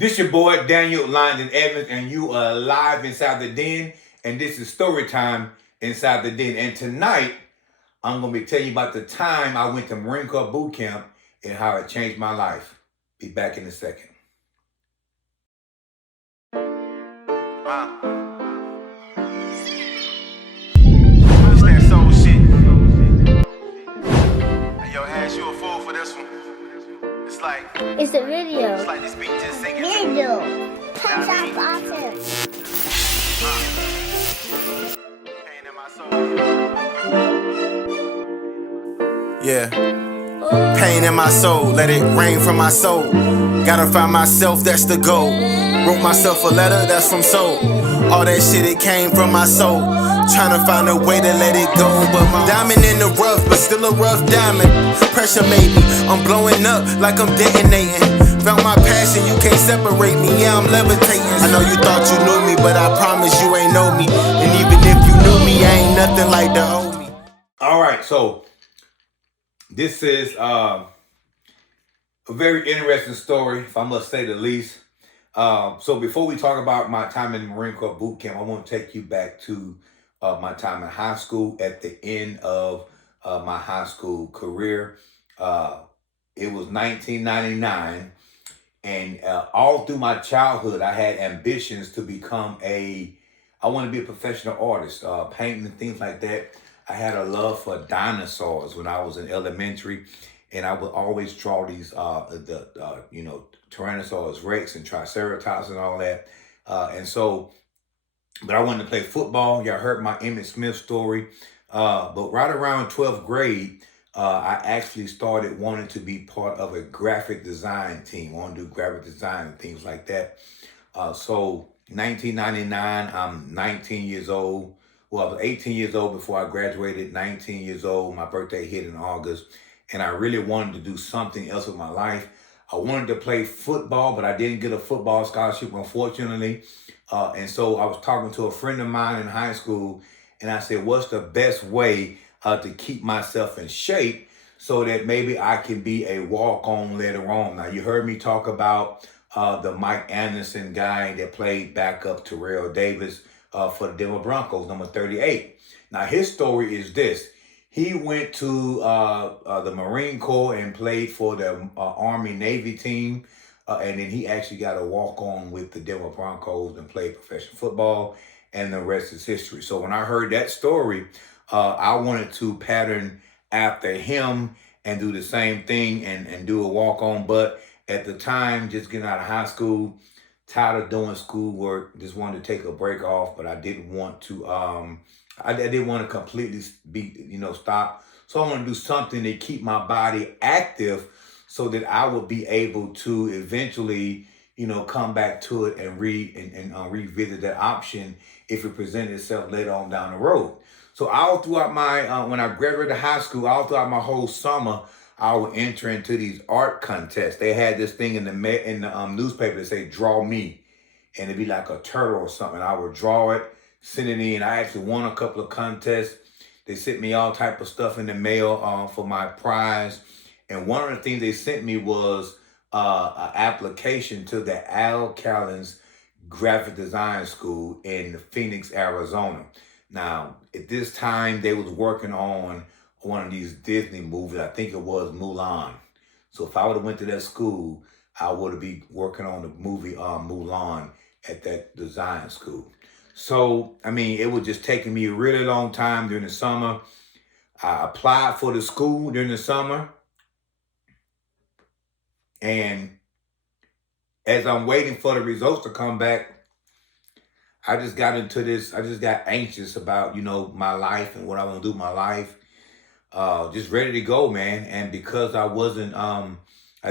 This your boy Daniel Lyndon Evans, and you are live inside the den. And this is story time inside the den. And tonight, I'm gonna be telling you about the time I went to Marine Corps boot camp and how it changed my life. Be back in a second. It's that soul shit. Hey, yo, Ash, you a fool for this one. It's like It's a video. it's like this beat just sinking. Video. Punch out bottom. Pain in my soul. Yeah. Pain in my soul, let it rain from my soul. Gotta find myself, that's the goal. Wrote myself a letter, that's from soul. All that shit, it came from my soul. Tryna find a way to let it go. But my diamond in the rough, but still a rough diamond. Pressure made me, I'm blowing up like I'm detonating. Found my passion, you can't separate me, yeah, I'm levitating. I know you thought you knew me, but I promise you ain't know me. And even if you knew me, I ain't nothing like the old me. All right, so this is a very interesting story, if I must say the least. So before we talk about my time in Marine Corps boot camp, I want to take you back to my time in high school. At the end of my high school career, it was 1999, and all through my childhood, I had ambitions to become I want to be a professional artist, painting and things like that. I had a love for dinosaurs when I was in elementary, and I would always draw these, Tyrannosaurus Rex and Triceratops and all that. But I wanted to play football. Y'all heard my Emmitt Smith story. But right around 12th grade, I actually started wanting to be part of a graphic design team. I want to do graphic design and things like that. So 1999, I'm 19 years old. Well, I was 18 years old before I graduated, 19 years old. My birthday hit in August. And I really wanted to do something else with my life. I wanted to play football, but I didn't get a football scholarship, unfortunately. And so I was talking to a friend of mine in high school, and I said, what's the best way to keep myself in shape so that maybe I can be a walk-on later on? Now, you heard me talk about the Mike Anderson guy that played backup Terrell Davis for the Denver Broncos, number 38. Now, his story is this. He went to the Marine Corps and played for the Army-Navy team. And then he actually got a walk-on with the Denver Broncos and played professional football. And the rest is history. So when I heard that story, I wanted to pattern after him and do the same thing and do a walk-on. But at the time, just getting out of high school, tired of doing schoolwork, just wanted to take a break off. But I didn't want to... I didn't want to completely stop. So I want to do something to keep my body active so that I would be able to eventually, come back to it and revisit that option if it presented itself later on down the road. So all throughout when I graduated high school, all throughout my whole summer, I would enter into these art contests. They had this thing in the newspaper that say, draw me. And it'd be like a turtle or something. I would draw it, send it in. I actually won a couple of contests. They sent me all type of stuff in the mail for my prize. And one of the things they sent me was an application to the Al Callens Graphic Design School in Phoenix, Arizona. Now, at this time, they was working on one of these Disney movies. I think it was Mulan. So if I would have went to that school, I would have been working on the movie Mulan at that design school. So, it was just taking me a really long time during the summer. I applied for the school during the summer. And as I'm waiting for the results to come back, I just got anxious about, my life and what I want to do with my life. Just ready to go, man. And because I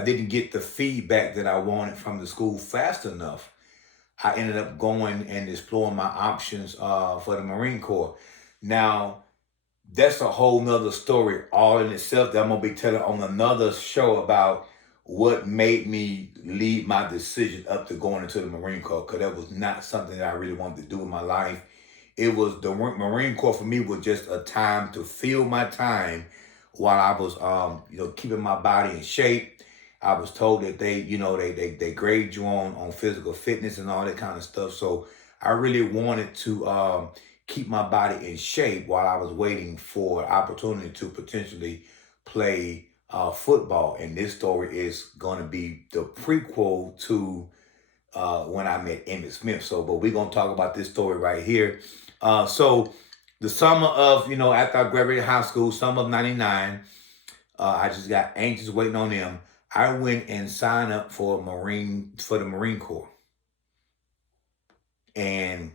didn't get the feedback that I wanted from the school fast enough, I ended up going and exploring my options for the Marine Corps. Now, that's a whole nother story all in itself that I'm going to be telling on another show about what made me lead my decision up to going into the Marine Corps, because that was not something that I really wanted to do in my life. It was the Marine Corps for me was just a time to fill my time while I was, keeping my body in shape. I was told that they grade you on physical fitness and all that kind of stuff. So I really wanted to keep my body in shape while I was waiting for opportunity to potentially play football. And this story is going to be the prequel to when I met Emmitt Smith. So, but we're going to talk about this story right here. So the summer of, after I graduated high school, summer of 99, I just got anxious waiting on them. I went and signed up for the Marine Corps. And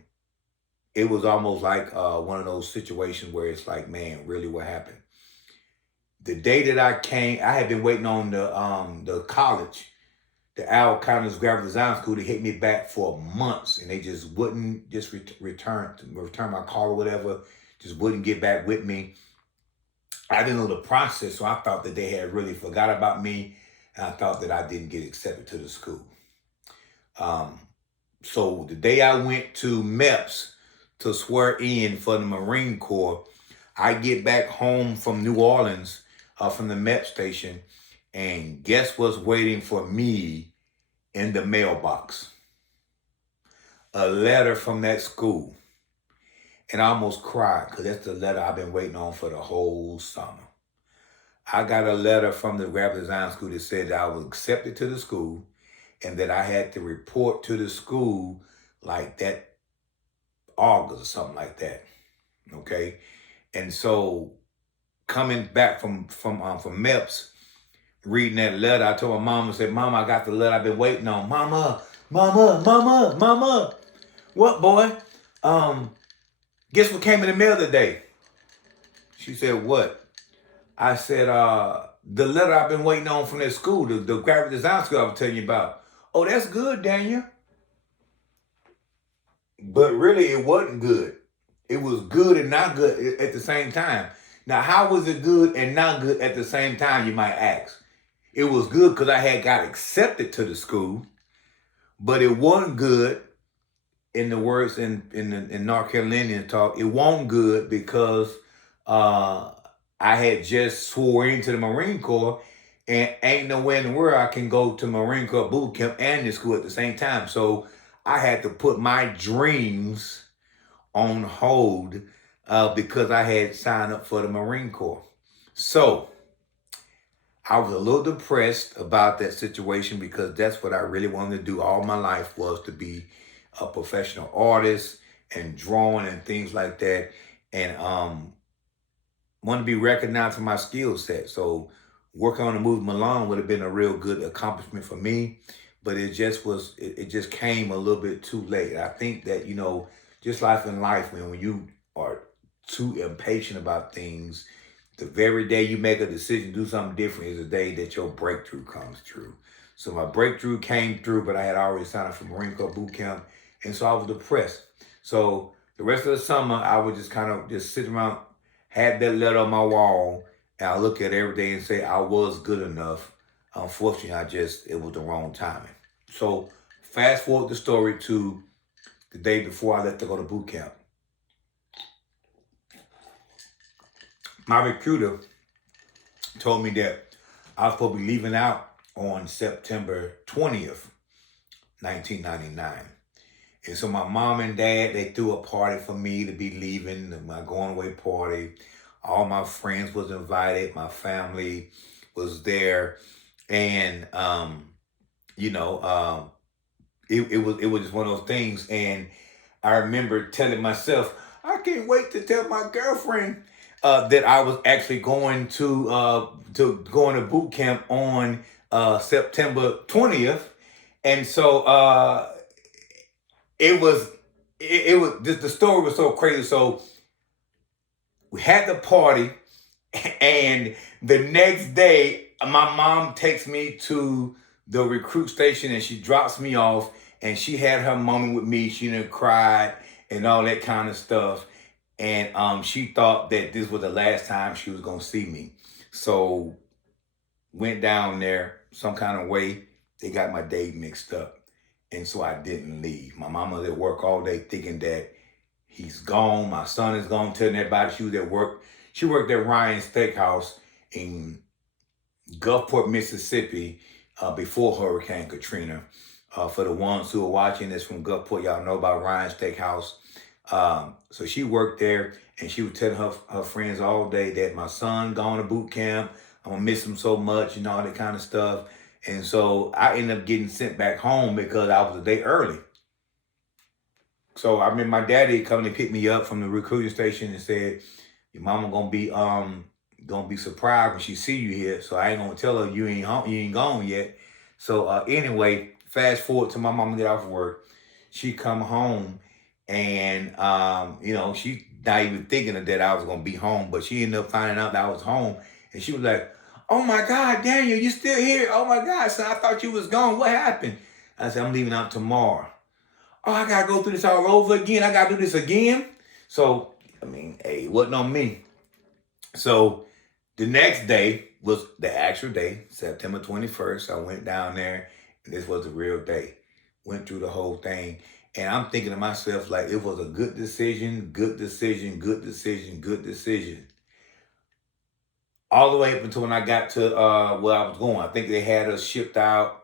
it was almost like one of those situations where it's like, man, really what happened? The day that I came, I had been waiting on the college, the Al Connors Graphic Design School, to hit me back for months, and they just wouldn't just return my call or whatever, just wouldn't get back with me. I didn't know the process, so I thought that they had really forgot about me, and I thought that I didn't get accepted to the school. So the day I went to MEPS to swear in for the Marine Corps, I get back home from New Orleans, from the MEPS station, and guess what's waiting for me in the mailbox? A letter from that school. And I almost cried because that's the letter I've been waiting on for the whole summer. I got a letter from the graphic design school that said that I was accepted to the school and that I had to report to the school like that August or something like that. Okay? And so coming back from MEPS, reading that letter, I told my mom, I said, Mama, I got the letter I've been waiting on. Mama. What, boy? Guess what came in the mail today? She said, what? I said, the letter I've been waiting on from that school, the graphic design school I was telling you about. Oh, that's good, Daniel. But really, it wasn't good. It was good and not good at the same time. Now, how was it good and not good at the same time, you might ask? It was good because I had got accepted to the school, but it wasn't good, in the words in North Carolinian talk, it wasn't good because I had just swore into the Marine Corps, and ain't nowhere in the world I can go to Marine Corps boot camp and the school at the same time. So I had to put my dreams on hold because I had signed up for the Marine Corps. So I was a little depressed about that situation because that's what I really wanted to do all my life, was to be a professional artist and drawing and things like that, and want to be recognized for my skill set. So working on the movie Milan would have been a real good accomplishment for me, but it just came a little bit too late. I think that, just life in life, when you are too impatient about things, the very day you make a decision to do something different is the day that your breakthrough comes through. So my breakthrough came through, but I had already signed up for Marine Corps boot camp, and so I was depressed. So the rest of the summer, I would just kind of just sit around, had that letter on my wall, and I look at it every day and say I was good enough. Unfortunately, it was the wrong timing. So fast forward the story to the day before I left to go to boot camp. My recruiter told me that I was supposed to be leaving out on September 20th, 1999. And so my mom and dad, they threw a party for me to be leaving, my going away party. All my friends was invited. My family was there. And, it was just one of those things. And I remember telling myself, I can't wait to tell my girlfriend that I was actually going to boot camp on September 20th. And so it was just, the story was so crazy. So we had the party, and the next day, my mom takes me to the recruit station and she drops me off, and she had her moment with me. She done cried and all that kind of stuff. And she thought that this was the last time she was going to see me. So went down there some kind of way. They got my date mixed up. And so I didn't leave. My mama was at work all day thinking that he's gone. My son is gone, telling everybody she was at work. She worked at Ryan's Steakhouse in Gulfport, Mississippi, before Hurricane Katrina. For the ones who are watching this from Gulfport, y'all know about Ryan Steakhouse. So she worked there, and she was telling her friends all day that my son gone to boot camp. I'm gonna miss him so much and all that kind of stuff. And so I ended up getting sent back home because I was a day early. So I remember my daddy coming to pick me up from the recruiting station and said, "Your mama gonna be surprised when she see you here. So I ain't gonna tell her you ain't home, you ain't gone yet." So anyway, fast forward to my mama get off work. She come home, and she not even thinking that I was gonna be home, but she ended up finding out that I was home, and she was like, "Oh my God, Daniel, you still here? Oh my God, son, I thought you was gone. What happened?" I said, "I'm leaving out tomorrow." "Oh, I gotta go through this all over again. I gotta do this again." So, hey, it wasn't on me. So the next day was the actual day, September 21st. I went down there, and this was the real day. Went through the whole thing. And I'm thinking to myself, like, it was a good decision, good decision, good decision, good decision. All the way up until when I got to where I was going. I think they had us shipped out.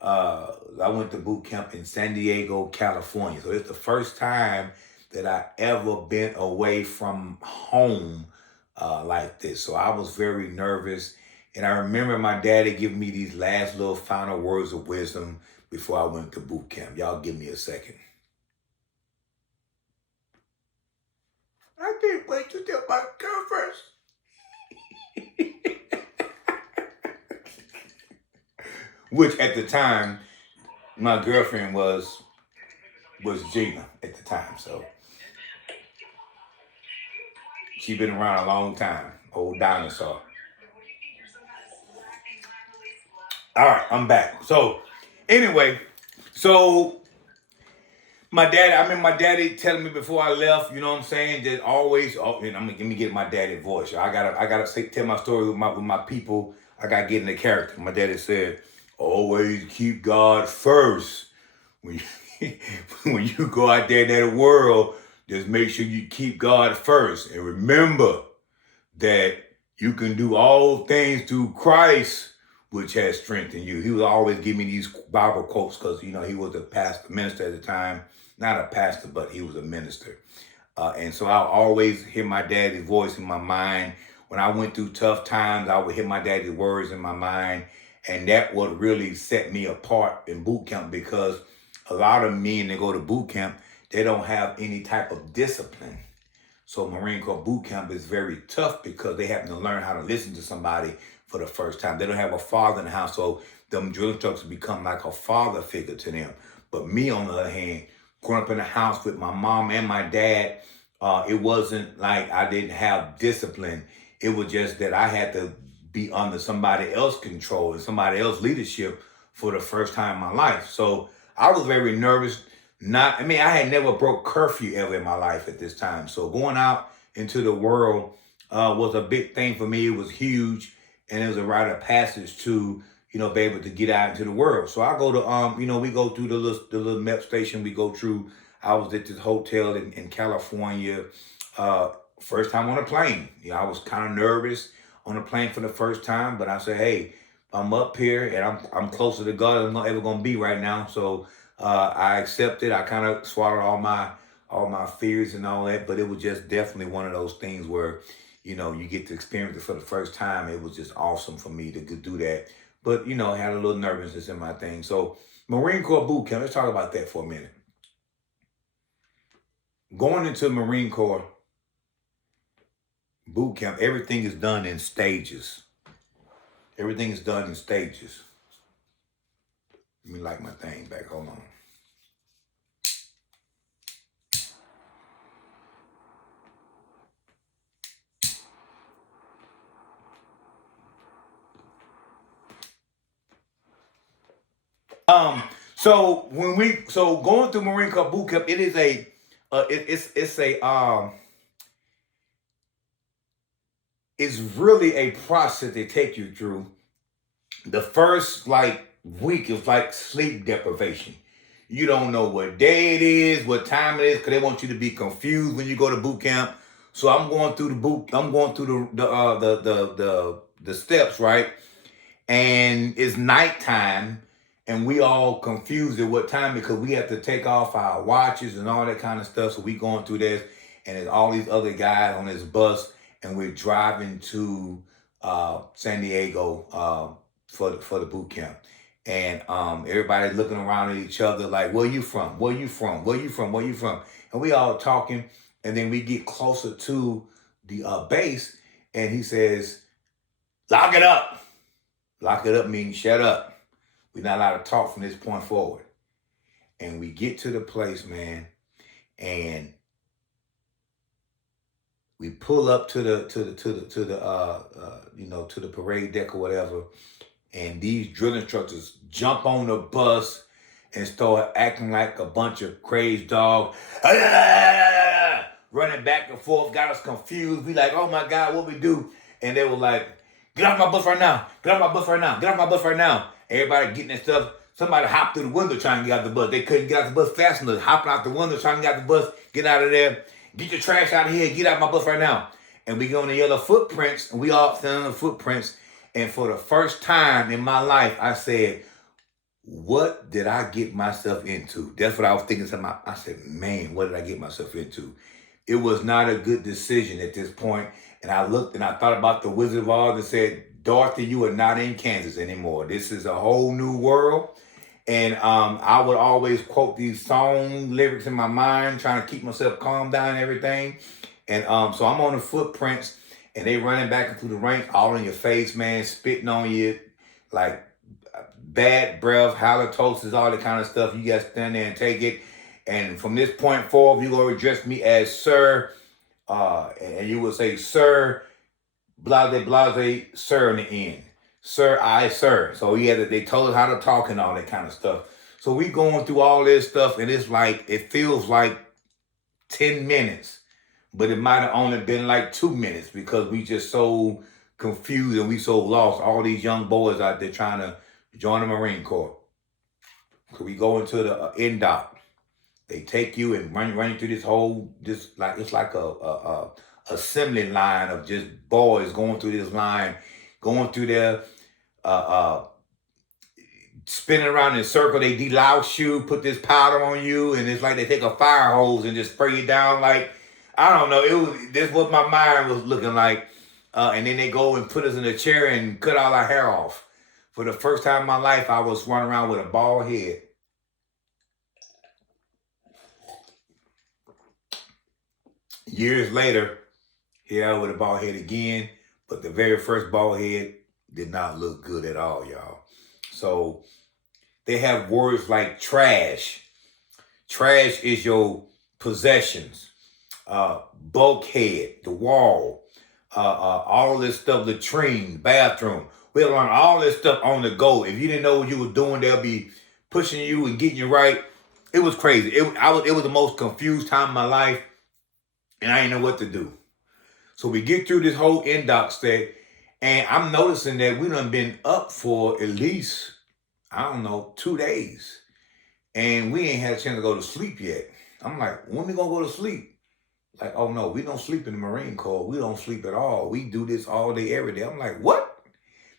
I went to boot camp in San Diego, California. So it's the first time that I ever been away from home like this. So I was very nervous. And I remember my daddy giving me these last little final words of wisdom before I went to boot camp. Y'all give me a second. "I can't wait to tell my girl first." Which at the time, my girlfriend was Gina at the time. So she been around a long time. Old dinosaur. All right, I'm back. So anyway, my daddy, I remember my daddy telling me before I left, you know what I'm saying, that always, let me get my daddy voice. I gotta tell my story with my people. I gotta get in the character. My daddy said, "Always keep God first. When you go out there in that world, just make sure you keep God first. And remember that you can do all things through Christ, which has strengthened you." He would always give me these Bible quotes because, he was a minister at the time. Not a pastor, but he was a minister. And so I'll always hear my daddy's voice in my mind. When I went through tough times, I would hear my daddy's words in my mind. And that would really set me apart in boot camp, because a lot of men that go to boot camp, they don't have any type of discipline. So Marine Corps boot camp is very tough because they have to learn how to listen to somebody for the first time. They don't have a father in the house, so them drill instructors become like a father figure to them. But me, on the other hand, growing up in the house with my mom and my dad, it wasn't like I didn't have discipline. It was just that I had to be under somebody else's control and somebody else's leadership for the first time in my life. So I was very nervous. I had never broke curfew ever in my life at this time. So going out into the world was a big thing for me. It was huge, and it was a rite of passage to, be able to get out into the world. So I go to, we go through the little MEP station. We go through. I was at this hotel in California, first time on a plane. I was kind of nervous on a plane for the first time, but I said, "Hey, I'm up here and I'm closer to God than I'm ever gonna be right now." So I accepted. I kind of swallowed all my fears and all that, but it was just definitely one of those things where, you get to experience it for the first time. It was just awesome for me to do that. But, I had a little nervousness in my thing. So Marine Corps boot camp, let's talk about that for a minute. Going into Marine Corps boot camp, everything is done in stages. Everything is done in stages. Let me light my thing back. Hold on. So going through Marine Corps boot camp, it is it's really a process they take you through. The first week is like sleep deprivation. You don't know what day it is, what time it is, because they want you to be confused when you go to boot camp. So I'm going through the steps, right? and it's nighttime, and we all confused at what time because we have to take off our watches and all that kind of stuff. So we going through this, and there's all these other guys on this bus, and we're driving to San Diego for the boot camp. And everybody looking around at each other like, where you from? Where you from? Where you from? Where you from? And we all talking, and then we get closer to the base, and he says, lock it up. Lock it up means shut up. We're not allowed to talk from this point forward. And we get to the place, man, and we pull up to the parade deck or whatever, and these drill instructors jump on the bus and start acting like a bunch of crazed dogs, running back and forth, got us confused. We like, oh my God, what we do? And they were like, get off my bus right now. Get off my bus right now. Get off my bus right now. Everybody getting that stuff. Somebody hopped through the window trying to get out the bus. They couldn't get out the bus fast enough. Hopping out the window trying to get out the bus. Get out of there. Get your trash out of here. Get out of my bus right now. And we go on the yellow footprints, and we all stand on the footprints. And for the first time in my life, I said, what did I get myself into? That's what I was thinking to myself. I said, man, what did I get myself into? It was not a good decision at this point. And I looked and I thought about the Wizard of Oz and said, Dorothy, you are not in Kansas anymore. This is a whole new world. And I would always quote these song lyrics in my mind, trying to keep myself calm down and everything. And so I'm on the footprints, and they running back into the rank, all in your face, man, spitting on you, like bad breath, halitosis, all that kind of stuff. You guys stand there and take it. And from this point forward, you're going to address me as sir, and you will say, sir, blase, blase, sir in the end. Sir, I, sir. So they told us how to talk and all that kind of stuff. So we going through all this stuff, and it's like, it feels like 10 minutes, but it might have only been like 2 minutes because we just so confused and we so lost. All these young boys out there trying to join the Marine Corps. So we go into the end dock. They take you and run you through it's like a assembly line of just boys going through this line, going through there, spinning around in a circle. They delouse you, put this powder on you, and it's like they take a fire hose and just spray you down. Like, I don't know. This what my mind was looking like. And then they go and put us in a chair and cut all our hair off. For the first time in my life, I was running around with a bald head. Years later, here I was with a bald head again, but the very first bald head did not look good at all, y'all. So they have words like trash. Trash is your possessions. Bulkhead, the wall, all this stuff, latrine, bathroom. We'll learn all this stuff on the go. If you didn't know what you were doing, they'll be pushing you and getting you right. It was crazy. It was the most confused time of my life, and I didn't know what to do. So we get through this whole end-dock stay, and I'm noticing that we done been up for at least, 2 days. And we ain't had a chance to go to sleep yet. I'm like, when we gonna go to sleep? Like, oh no, we don't sleep in the Marine Corps. We don't sleep at all. We do this all day, every day. I'm like, what?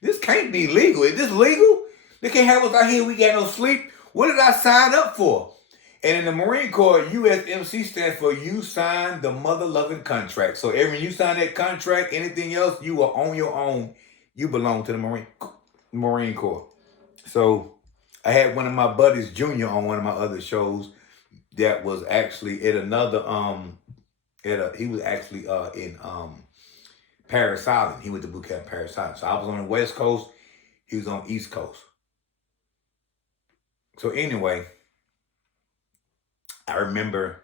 This can't be legal. Is this legal? They can't have us out here. We got no sleep. What did I sign up for? And in the Marine Corps, USMC stands for you signed the mother-loving contract. So when you sign that contract, anything else, you are on your own. You belong to the Marine Corps. So I had one of my buddies, Junior, on one of my other shows that was actually at another, he was actually in Paris Island. He went to boot camp Paris Island. So I was on the West Coast. He was on East Coast. So anyway, I remember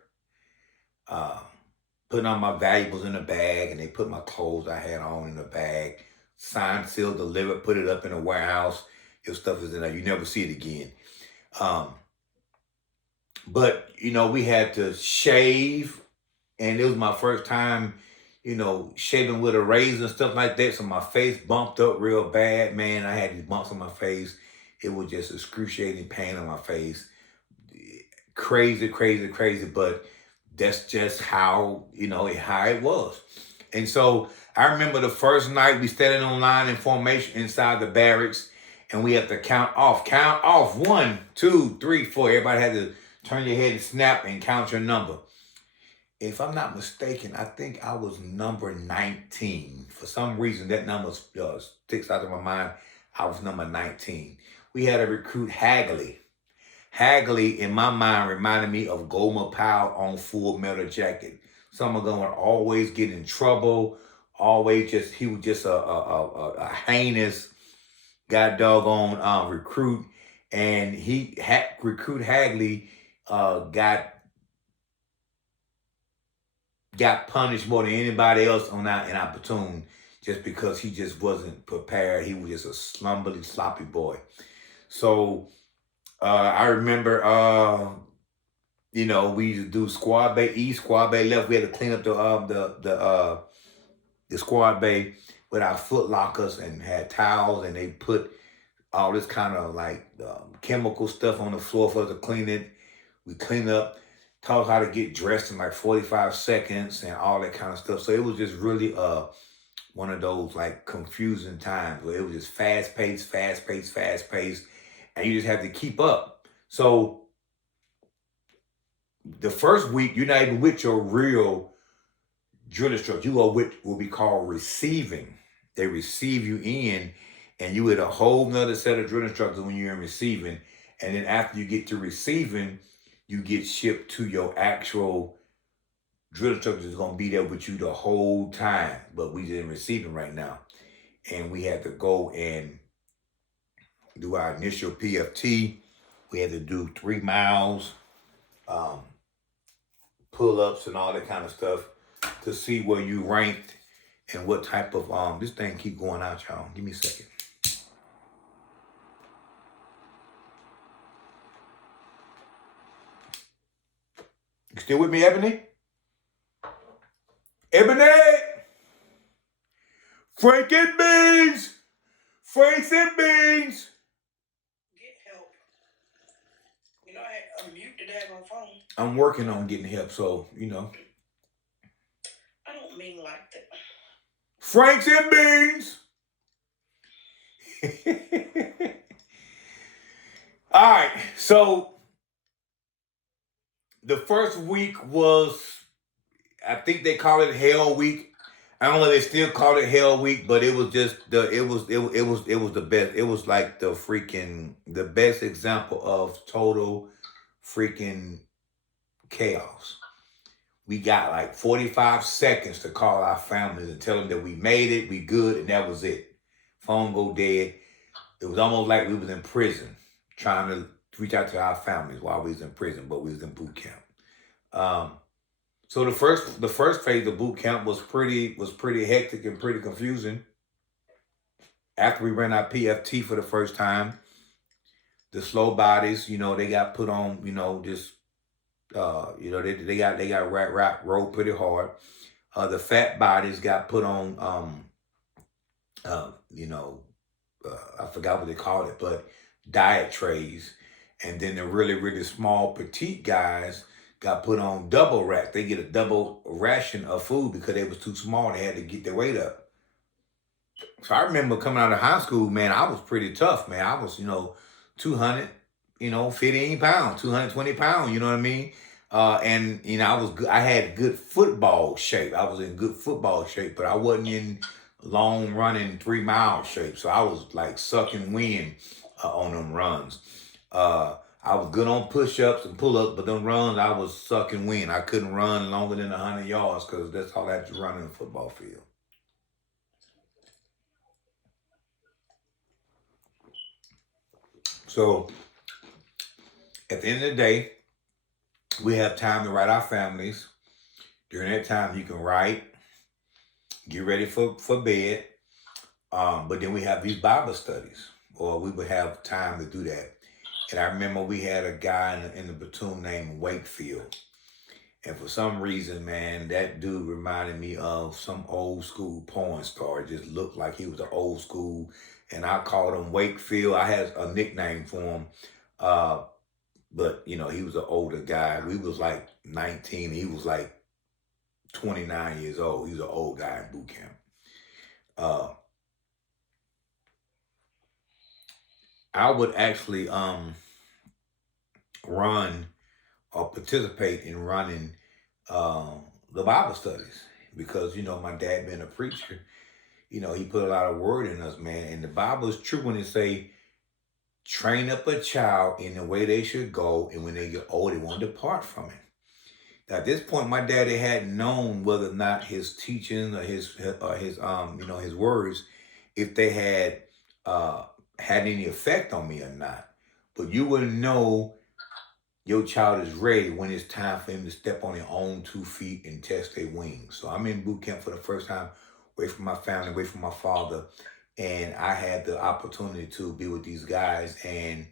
putting on my valuables in a bag, and they put my clothes I had on in a bag, signed, sealed, delivered, put it up in a warehouse. Your stuff is in there. You never see it again. But, we had to shave, and it was my first time, shaving with a razor and stuff like that. So my face bumped up real bad, man. I had these bumps on my face. It was just excruciating pain on my face. Crazy, crazy, crazy. But that's just how, how it was. And so I remember the first night we standing on line in formation inside the barracks, and we had to count off. Count off. 1, 2, 3, 4. Everybody had to turn your head and snap and count your number. If I'm not mistaken, I think I was number 19. For some reason, that number sticks out of my mind. I was number 19. We had a recruit, Hagley. Hagley, in my mind, reminded me of Gomer Pyle on Full Metal Jacket. Someone going to always get in trouble, he was just a heinous, god doggone recruit. And recruit Hagley got punished more than anybody else in our platoon just because he just wasn't prepared. He was just a sloppy boy. So I remember, we used to do squad bay east, squad bay left. We had to clean up the squad bay with our foot lockers and had towels, and they put all this kind of like chemical stuff on the floor for us to clean it. We cleaned up, taught how to get dressed in like 45 seconds and all that kind of stuff. So it was just really one of those like confusing times where it was just fast paced, and you just had to keep up. So the first week, you're not even with your real drill instructor. You are with what we call receiving. They receive you in, and you with a whole nother set of drill instructors when you're in receiving. And then after you get to receiving, you get shipped to your actual drill instructor is going to be there with you the whole time. But we in receiving right now. And we had to go and do our initial PFT. We had to do 3 miles, pull-ups and all that kind of stuff to see where you ranked and what type of, this thing keep going out, y'all. Give me a second. You still with me, Ebony? Ebony! Frank and Beans! Franks and Beans! Get help. You know, I unmute the daggone phone. I'm working on getting help, so, I don't mean like that. Franks and Beans! All right, so the first week was, I think they call it Hell Week. I don't know if they still call it Hell Week, but it was just it was the best. It was like the best example of total freaking chaos. We got like 45 seconds to call our families and tell them that we made it, we good, and that was it. Phone go dead. It was almost like we was in prison, trying to reach out to our families while we was in prison, but we was in boot camp. So the first phase of boot camp was pretty hectic and pretty confusing. After we ran our PFT for the first time, the slow bodies, they got put on, they got rolled pretty hard. The fat bodies got put on, I forgot what they called it, but diet trays. And then the really, really small petite guys got put on double rack. They get a double ration of food because they was too small. They had to get their weight up. So I remember coming out of high school, man, I was pretty tough, man. I was, 200, 15 pounds, 220 pounds, you know what I mean? And I had good football shape. I was in good football shape, but I wasn't in long running 3 mile shape. So I was like sucking wind on them runs. I was good on push-ups and pull-ups, but them runs, I was sucking wind. I couldn't run longer than 100 yards because that's all I had to run in a football field. So at the end of the day, we have time to write our families. During that time, you can write, get ready for bed. But then we have these Bible studies, or we would have time to do that. And I remember we had a guy in the platoon named Wakefield. And for some reason, man, that dude reminded me of some old school porn star. It just looked like he was an old school. And I called him Wakefield. I had a nickname for him. But, he was an older guy. We was like 19. He was like 29 years old. He's an old guy in boot camp. I would actually run or participate in running the Bible studies because, you know, my dad being a preacher, you know, he put a lot of word in us, man. And the Bible is true when it say, train up a child in the way they should go, and when they get old, they won't depart from it. Now, at this point, my daddy hadn't known whether or not his teaching or his you know, his words, if they had had any effect on me or not. But you will know your child is ready when it's time for him to step on their own 2 feet and test their wings. So I'm in boot camp for the first time, away from my family, away from my father. And I had the opportunity to be with these guys and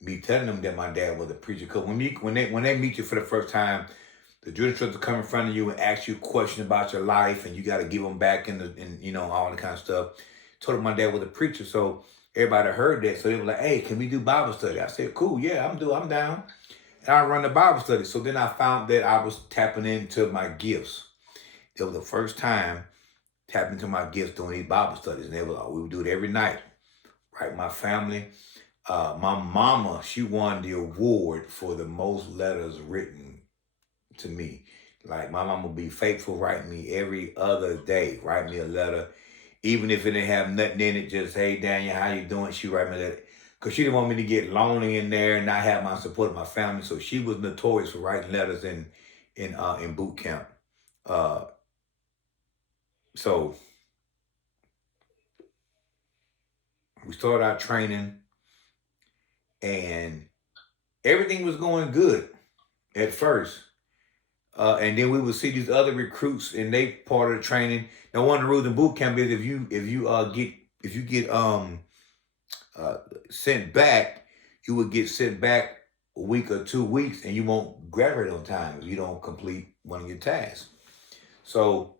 me telling them that my dad was a preacher. Because when they meet you for the first time, the drill instructor come in front of you and ask you questions about your life, and you got to give them back and you know, all that kind of stuff. Told them my dad was a preacher, so everybody heard that. So they were like, "Hey, can we do Bible study?" I said, "Cool, yeah, I'm down." And I run the Bible study. So then I found that I was tapping into my gifts. It was the first time tapping into my gifts doing these Bible studies, and we would do it every night. Right, my family. My mama, she won the award for the most letters written to me. Like, my mama would be faithful, write me every other day, write me a letter. Even if it didn't have nothing in it, just, "Hey, Daniel, how you doing?" She write me that. Because she didn't want me to get lonely in there and not have my support of my family. So she was notorious for writing letters in boot camp. So we started our training, and everything was going good at first. And then we would see these other recruits, and they part of the training. Now, one of the rules in boot camp is if you get sent back, you would get sent back a week or 2 weeks, and you won't graduate on time if you don't complete one of your tasks. So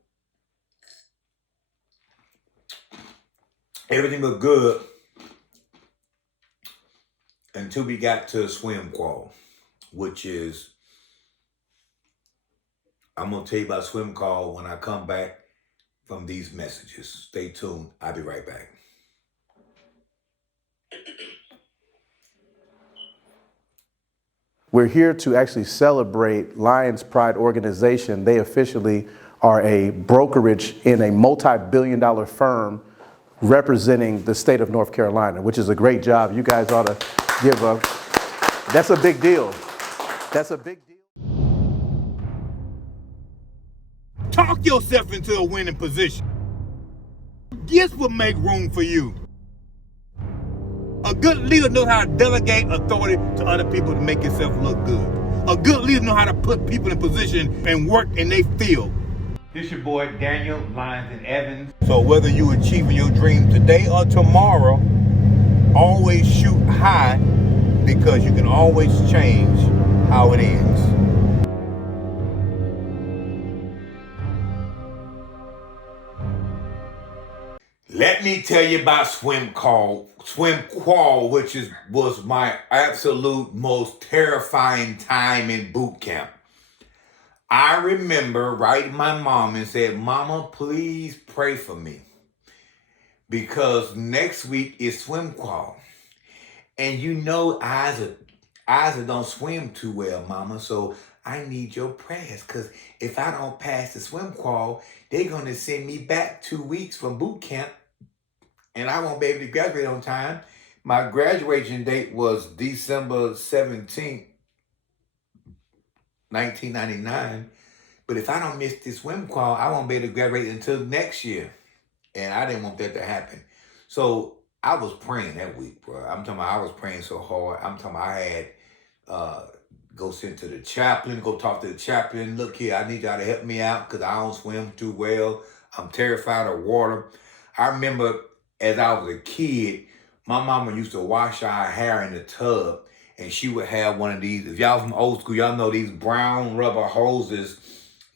everything was good until we got to swim qual, which is, I'm going to tell you about swim call when I come back from these messages. Stay tuned. I'll be right back. We're here to actually celebrate Lions Pride Organization. They officially are a brokerage in a multi-billion-dollar firm representing the state of North Carolina, which is a great job. You guys ought to give up. That's a big deal. That's a big deal. Talk yourself into a winning position. Gifts will make room for you. A good leader knows how to delegate authority to other people to make yourself look good. A good leader knows how to put people in position and work in their field. This your boy Daniel Lyons and Evans. So whether you're achieving your dream today or tomorrow, always shoot high, because you can always change how it ends. Let me tell you about swim qual, which was my absolute most terrifying time in boot camp. I remember writing my mom and said, "Mama, please pray for me, because next week is swim qual. And you know Isaac don't swim too well, Mama, so I need your prayers, because if I don't pass the swim qual, they're going to send me back 2 weeks from boot camp, and I won't be able to graduate on time." My graduation date was December 17th, 1999. But if I don't miss this swim qual, I won't be able to graduate until next year. And I didn't want that to happen. So I was praying that week, bro. I'm talking about I was praying so hard. I'm talking about I had go send to the chaplain, go talk to the chaplain. "Look here, I need y'all to help me out because I don't swim too well. I'm terrified of water." I remember as I was a kid, my mama used to wash our hair in the tub, and she would have one of these. If y'all from old school, y'all know these brown rubber hoses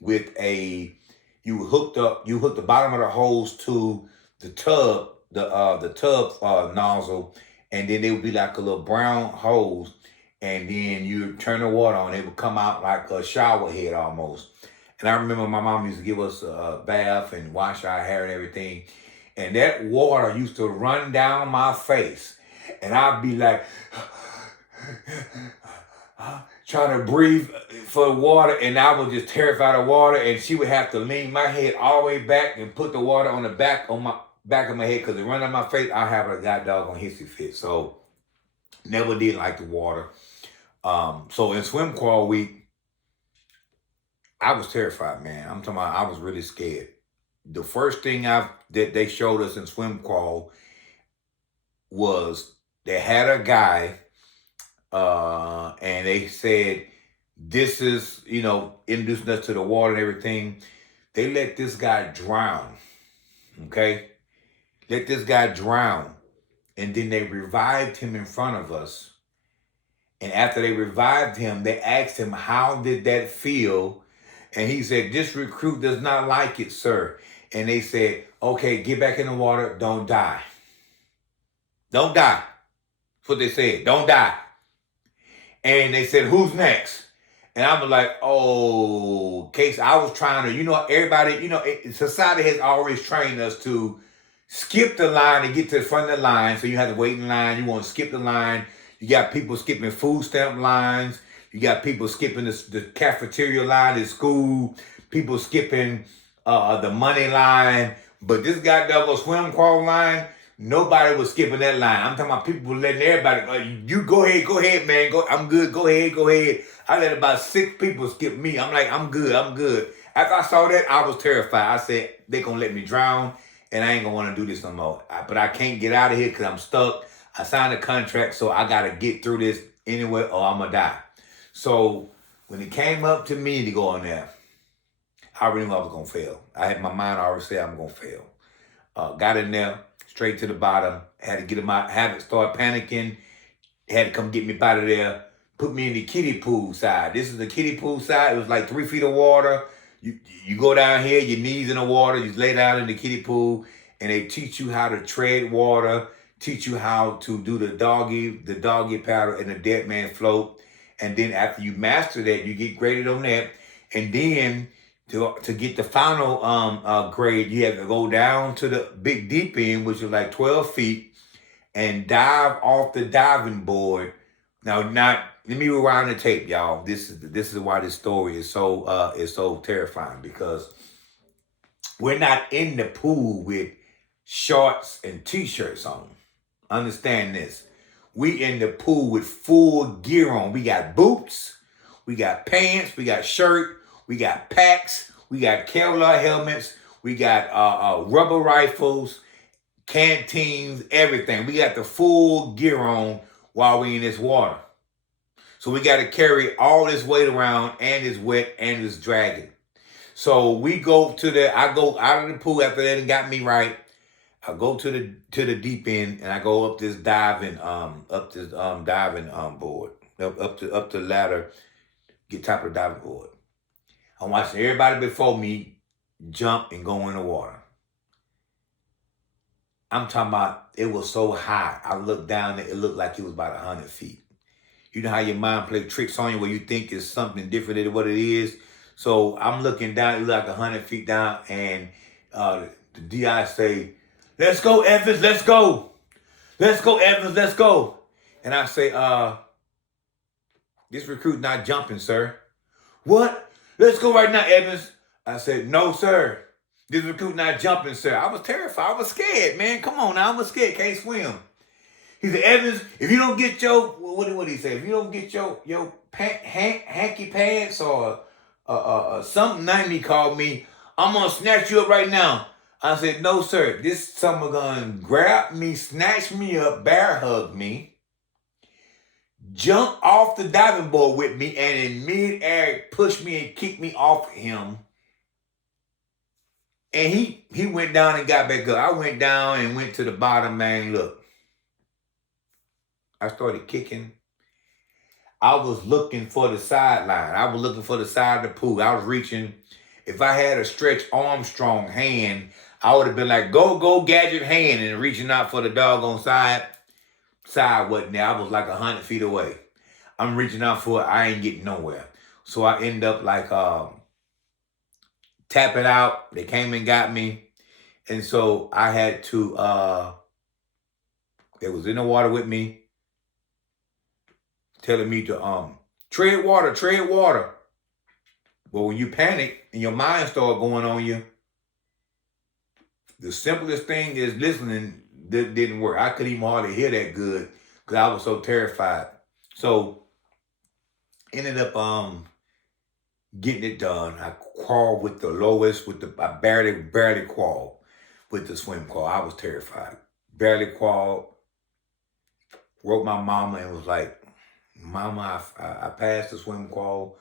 with you hook the bottom of the hose to the tub, the tub nozzle, and then it would be like a little brown hose, and then you turn the water on, it would come out like a shower head almost. And I remember my mom used to give us a bath and wash our hair and everything. And that water used to run down my face. And I'd be like, trying to breathe for the water. And I was just terrified of water. And she would have to lean my head all the way back and put the water on the back of my head, because it run down my face. I have a goddamn hissy fit. So never did like the water. So in swim qual week, I was terrified, man. I'm talking about I was really scared. The first thing that they showed us in swim qual was they had a guy, and they said, this is, introducing us to the water and everything. They let this guy drown, okay? Let this guy drown. And then they revived him in front of us. And after they revived him, they asked him, how did that feel? And he said, this recruit does not like it, sir. And they said, okay, get back in the water. Don't die. Don't die. That's what they said. Don't die. And they said, who's next? And I was like, oh, case I was trying to, everybody, society has always trained us to skip the line and get to the front of the line. So you have to wait in line. You want to skip the line. You got people skipping food stamp lines. You got people skipping the cafeteria line at school. People skipping the money line. But this goddamn swim qual line, nobody was skipping that line. I'm talking about people letting everybody, you go ahead, man. I'm good, go ahead. I let about 6 people skip me. I'm like, I'm good. After I saw that, I was terrified. I said, they gonna let me drown, and I ain't gonna wanna do this no more. But I can't get out of here because I'm stuck. I signed a contract, so I gotta get through this anyway or I'm gonna die. So when it came up to me to go in there, I already knew I was gonna fail. I had my mind already said I'm gonna fail. Got in there, straight to the bottom, had to get him out, had to start panicking, had to come get me out of there, put me in the kiddie pool side. This is the kiddie pool side. It was like 3 feet of water. You go down here, your knees in the water, you lay down in the kiddie pool, and they teach you how to tread water, teach you how to do the doggy paddle and the dead man float. And then after you master that, you get graded on that. And then to get the final grade, you have to go down to the big deep end, which is like 12 feet, and dive off the diving board. Now, let me rewind the tape, y'all. This is why this story is so terrifying, because we're not in the pool with shorts and t-shirts on. Understand this. We in the pool with full gear on. We got boots, we got pants, we got shirt, we got packs, we got Kevlar helmets, we got rubber rifles, canteens, everything. We got the full gear on while we in this water. So we got to carry all this weight around, and it's wet and it's dragging. So I go out of the pool after that and got me right. I go to the deep end, and I go up this diving board, up the ladder, get top of the diving board. I'm watching everybody before me jump and go in the water. I'm talking about, it was so high. I looked down, it looked like it was about 100 feet. You know how your mind plays tricks on you where you think it's something different than what it is? So I'm looking down, it looked like 100 feet down, and the DI say, let's go, Evans, let's go. Let's go, Evans, let's go. And I say, this recruit not jumping, sir. What? Let's go right now, Evans. I said, no, sir. This recruit not jumping, sir. I was terrified. I was scared, man. Come on now. I was scared. Can't swim. He said, Evans, if you don't get your, what did he say? If you don't get your hanky pants or something name he called me, I'm going to snatch you up right now. I said, no, sir. This someone going to grab me, snatch me up, bear hug me, jump off the diving board with me, and in mid-air push me and kick me off him. And he went down and got back up. I went down and went to the bottom, man. Look, I started kicking. I was looking for the sideline. I was looking for the side of the pool. I was reaching. If I had a Stretch Armstrong hand, I would have been like, go, gadget hand, and reaching out for the doggone side. Side wasn't there. I was like 100 feet away. I'm reaching out for it. I ain't getting nowhere. So I end up like tap it out. They came and got me. And so I had to, they was in the water with me, telling me to tread water, tread water. But when you panic and your mind start going on you, the simplest thing is listening didn't work. I couldn't even hardly hear that good because I was so terrified. So ended up getting it done. I crawled with the lowest, I barely crawled with the swim crawl. I was terrified. Barely crawled. Wrote my mama and was like, Mama, I passed the swim crawl.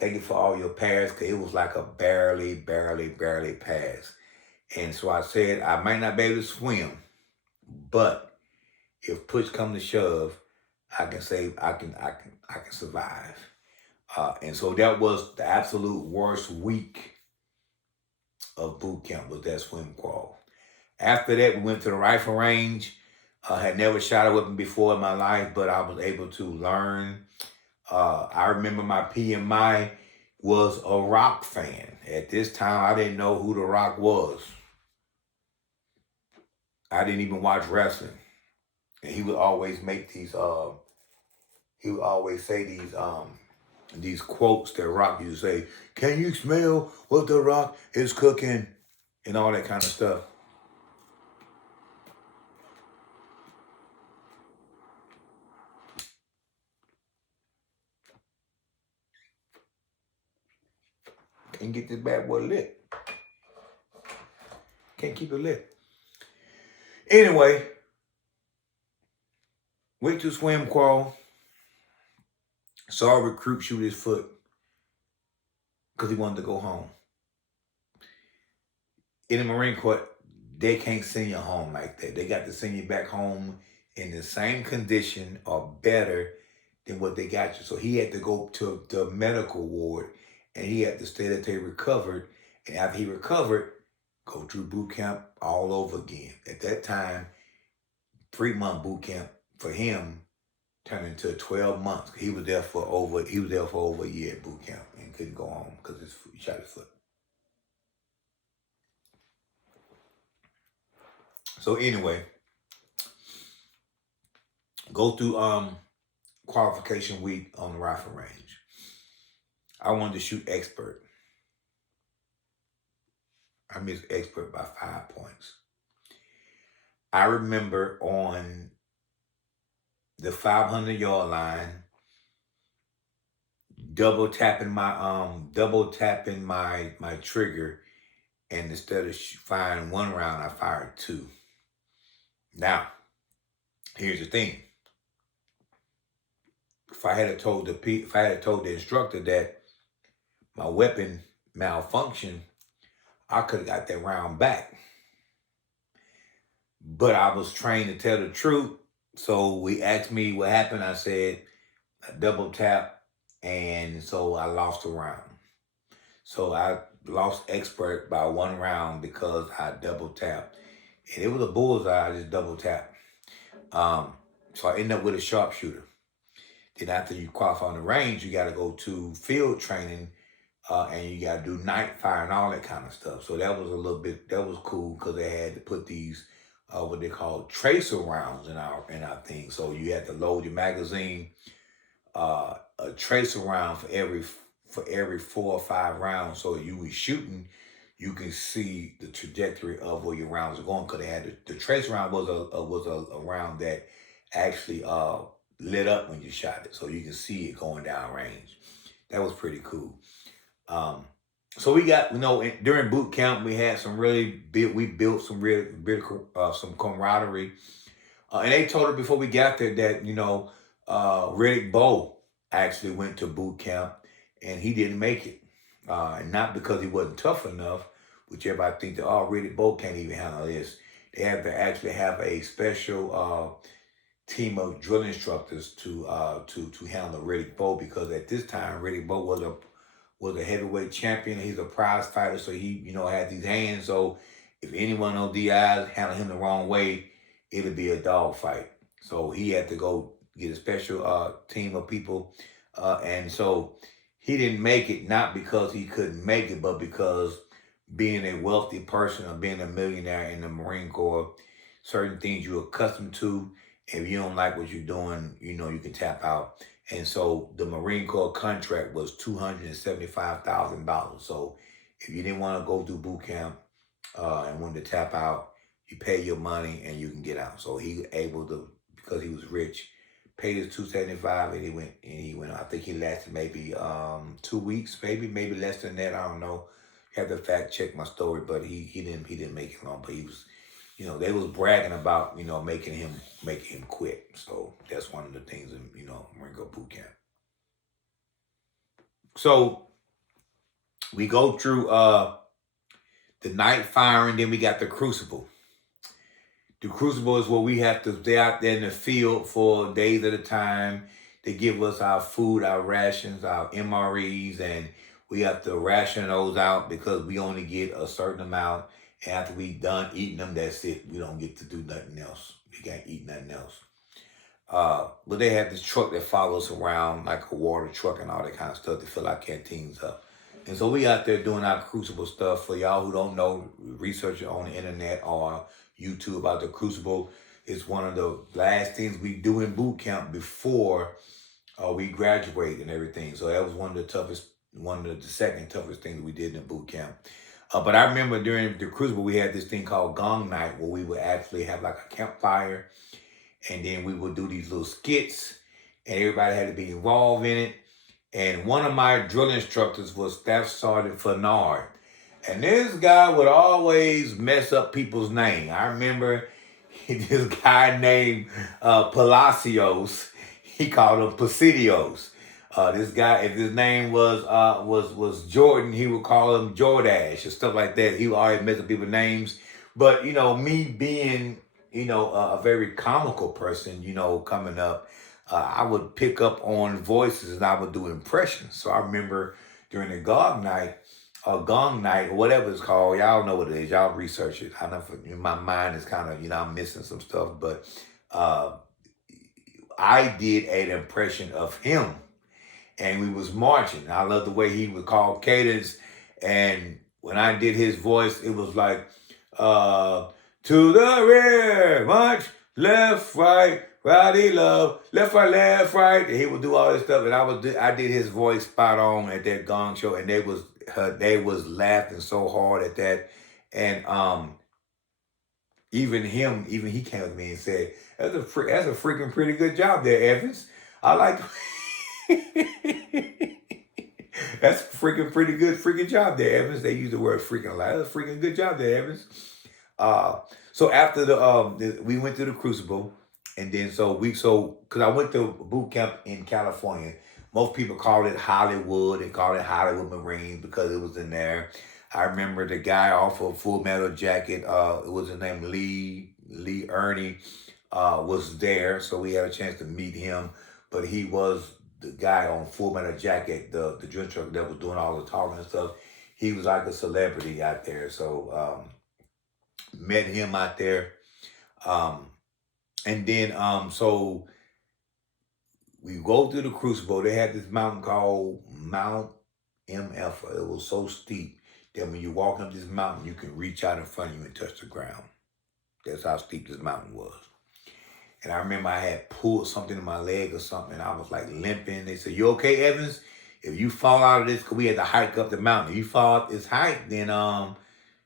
Thank you for all your pass, because it was like a barely pass. And so I said, I might not be able to swim, but if push come to shove, I can survive. And so that was the absolute worst week of boot camp, was that swim crawl. After that, we went to the rifle range. I had never shot a weapon before in my life, but I was able to learn. I remember my PMI was a Rock fan. At this time, I didn't know who The Rock was. I didn't even watch wrestling. And he would always make these, he would always say these quotes that Rock used to say, can you smell what The Rock is cooking? And all that kind of stuff. Can't get this bad boy lit. Can't keep it lit. Anyway, went to swim crawl. Saw a recruit shoot his foot because he wanted to go home. In the Marine Corps, they can't send you home like that. They got to send you back home in the same condition or better than what they got you. So he had to go to the medical ward, and he had to stay there till he recovered. And after he recovered, go through boot camp all over again. At that time, 3-month boot camp for him turned into 12 months. He was there for over a year at boot camp and couldn't go home because he shot his foot. So anyway, go through qualification week on the rifle range. I wanted to shoot expert. I missed expert by 5 points. I remember on the 500-yard line, double tapping my trigger, and instead of firing 1 round, I fired 2. Now, here's the thing. If I had told the instructor that my weapon malfunctioned, I could have got that round back. But I was trained to tell the truth. So we asked me what happened. I said, I double tap, and so I lost a round. So I lost expert by 1 round because I double tapped. And it was a bullseye, I just double tapped. So I ended up with a sharpshooter. Then after you qualify on the range, you got to go to field training, and you got to do night fire and all that kind of stuff. So that was cool because they had to put these, what they call tracer rounds in our thing. So you had to load your magazine, a tracer round for every 4 or 5 rounds. So you were shooting, you can see the trajectory of where your rounds are going, because they had the tracer round was a round that actually lit up when you shot it, so you can see it going down range. That was pretty cool. So we got, during boot camp, we had we built some some camaraderie. And they told us before we got there that, Riddick Bowe actually went to boot camp and he didn't make it. And not because he wasn't tough enough, which everybody think that, Riddick Bowe can't even handle this. They have to actually have a special team of drill instructors to handle Riddick Bowe, because at this time Riddick Bowe was a heavyweight champion. He's a prize fighter, so he had these hands. So if anyone on DIs handle him the wrong way, it'll be a dog fight. So he had to go get a special team of people, and so he didn't make it, not because he couldn't make it, but because being a wealthy person or being a millionaire in the Marine Corps, certain things you're accustomed to. If you don't like what you're doing, you can tap out. And so the Marine Corps contract was $275,000. So if you didn't want to go through boot camp and wanted to tap out, you pay your money and you can get out. So he able to, because he was rich, paid his 275 and he went. I think he lasted maybe 2 weeks, maybe less than that. I don't know. Have to fact check my story, but he didn't make it long. But he was, they was bragging about making him quit. So that's one of the things in Marine Corps boot camp. So we go through the night firing, then we got the crucible. The crucible is where we have to stay out there in the field for days at a time. They give us our food, our rations, our MREs, and we have to ration those out because we only get a certain amount. And after we done eating them, that's it. We don't get to do nothing else. We can't eat nothing else. But they have this truck that follows around, like a water truck and all that kind of stuff to fill our canteens up. And so we out there doing our crucible stuff. For y'all who don't know, research it on the internet or YouTube about the crucible. It's one of the last things we do in boot camp before we graduate and everything. So that was one of the second toughest things we did in boot camp. But I remember during the crucible, we had this thing called Gong Night where we would actually have like a campfire and then we would do these little skits and everybody had to be involved in it. And one of my drill instructors was Staff Sergeant Fernard. And this guy would always mess up people's name. I remember this guy named Palacios. He called him Presidios. This guy, if his name was Jordan, he would call him Jordash or stuff like that. He would always mess up people's names. But me being a very comical person, coming up, I would pick up on voices and I would do impressions. So I remember during the Gong Night, or whatever it's called, y'all know what it is. Y'all research it. I know my mind is kind of, I'm missing some stuff, but I did an impression of him. And we was marching. I love the way he would call cadence. And when I did his voice, it was like, to the rear, march, left, right, righty, love, left, right. And he would do all this stuff. And I did his voice spot on at that gong show. And they was laughing so hard at that. And even he came up to me and said, that's a freaking pretty good job there, Evans. I like that's a freaking pretty good freaking job there, Evans. They use the word freaking a lot. That's a freaking good job there, Evans. So after we went to the crucible, and then because I went to boot camp in California. Most people call it Hollywood. They call it Hollywood Marines because it was in there. I remember the guy off of Full Metal Jacket. It was his name Lee Ernie. Was there, so we had a chance to meet him. But he was the guy on Full Metal Jacket, the drill instructor that was doing all the talking and stuff. He was like a celebrity out there. So met him out there. And then so we go through the crucible. They had this mountain called Mount MF. It was so steep that when you walk up this mountain, you can reach out in front of you and touch the ground. That's how steep this mountain was. And I remember I had pulled something in my leg or something, and I was like limping. They said, "You okay, Evans? If you fall out of this, because we had to hike up the mountain. If you fall out this height, then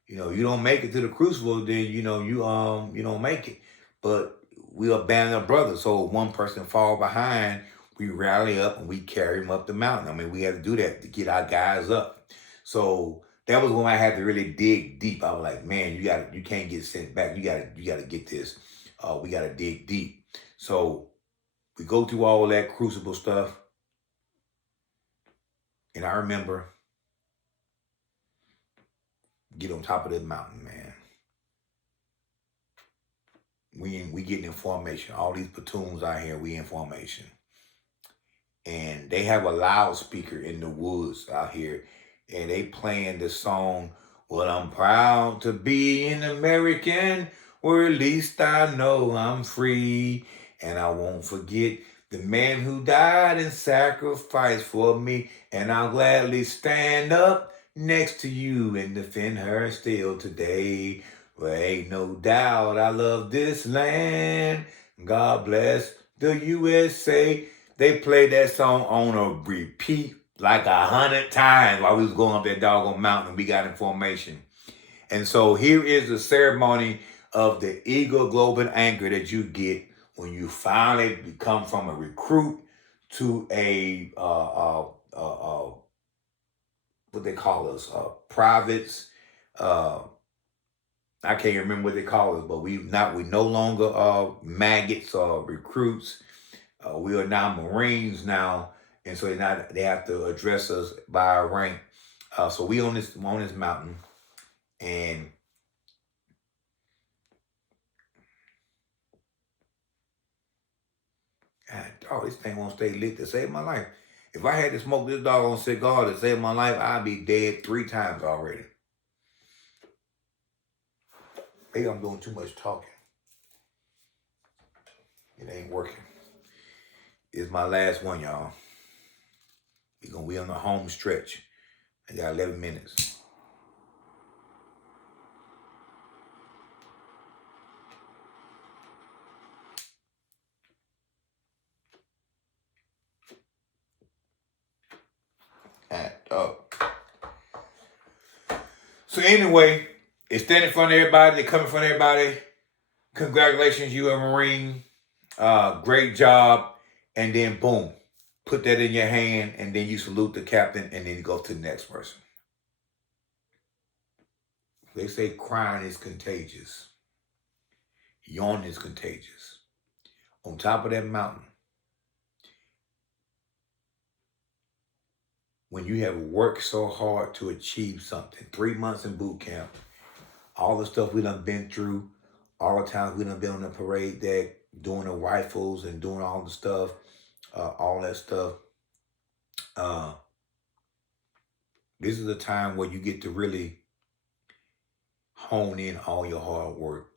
you don't make it to the crucible. Then you don't make it. But we are band of brothers. So if one person fall behind, we rally up and we carry him up the mountain. I mean, we had to do that to get our guys up. So that was when I had to really dig deep. I was like, man, you can't get sent back. You gotta get this. We got to dig deep. So we go through all that crucible stuff. And I remember get on top of that mountain, man. We getting in formation. All these platoons out here, we in formation. And they have a loudspeaker in the woods out here. And they playing the song, well, I'm proud to be an American, or at least I know I'm free. And I won't forget the man who died and sacrificed for me. And I'll gladly stand up next to you and defend her still today. Well, ain't no doubt I love this land. God bless the USA. They played that song on a repeat like 100 times while we was going up that doggone mountain. We got in formation. And so here is the ceremony of the Eagle Globe and Anchor that you get when you finally become from a recruit to a what they call us, privates. I can't remember what they call us, but we no longer maggots or recruits. We are now Marines now, and so they have to address us by our rank. So we on this mountain, and God, this thing won't stay lit to save my life. If I had to smoke this doggone cigar to save my life, I'd be dead 3 times already. Maybe I'm doing too much talking. It ain't working. It's my last one, y'all. We're going to be on the home stretch. I got 11 minutes. So anyway, it's standing in front of everybody. They come in front of everybody. Congratulations, you a Marine. Great job. And then boom, put that in your hand, and then you salute the captain, and then you go to the next person. They say crying is contagious. Yawning is contagious. On top of that mountain, when you have worked so hard to achieve something, 3 months in boot camp, all the stuff we done been through, all the times we done been on the parade deck, doing the rifles and doing all the stuff, all that stuff. This is a time where you get to really hone in all your hard work,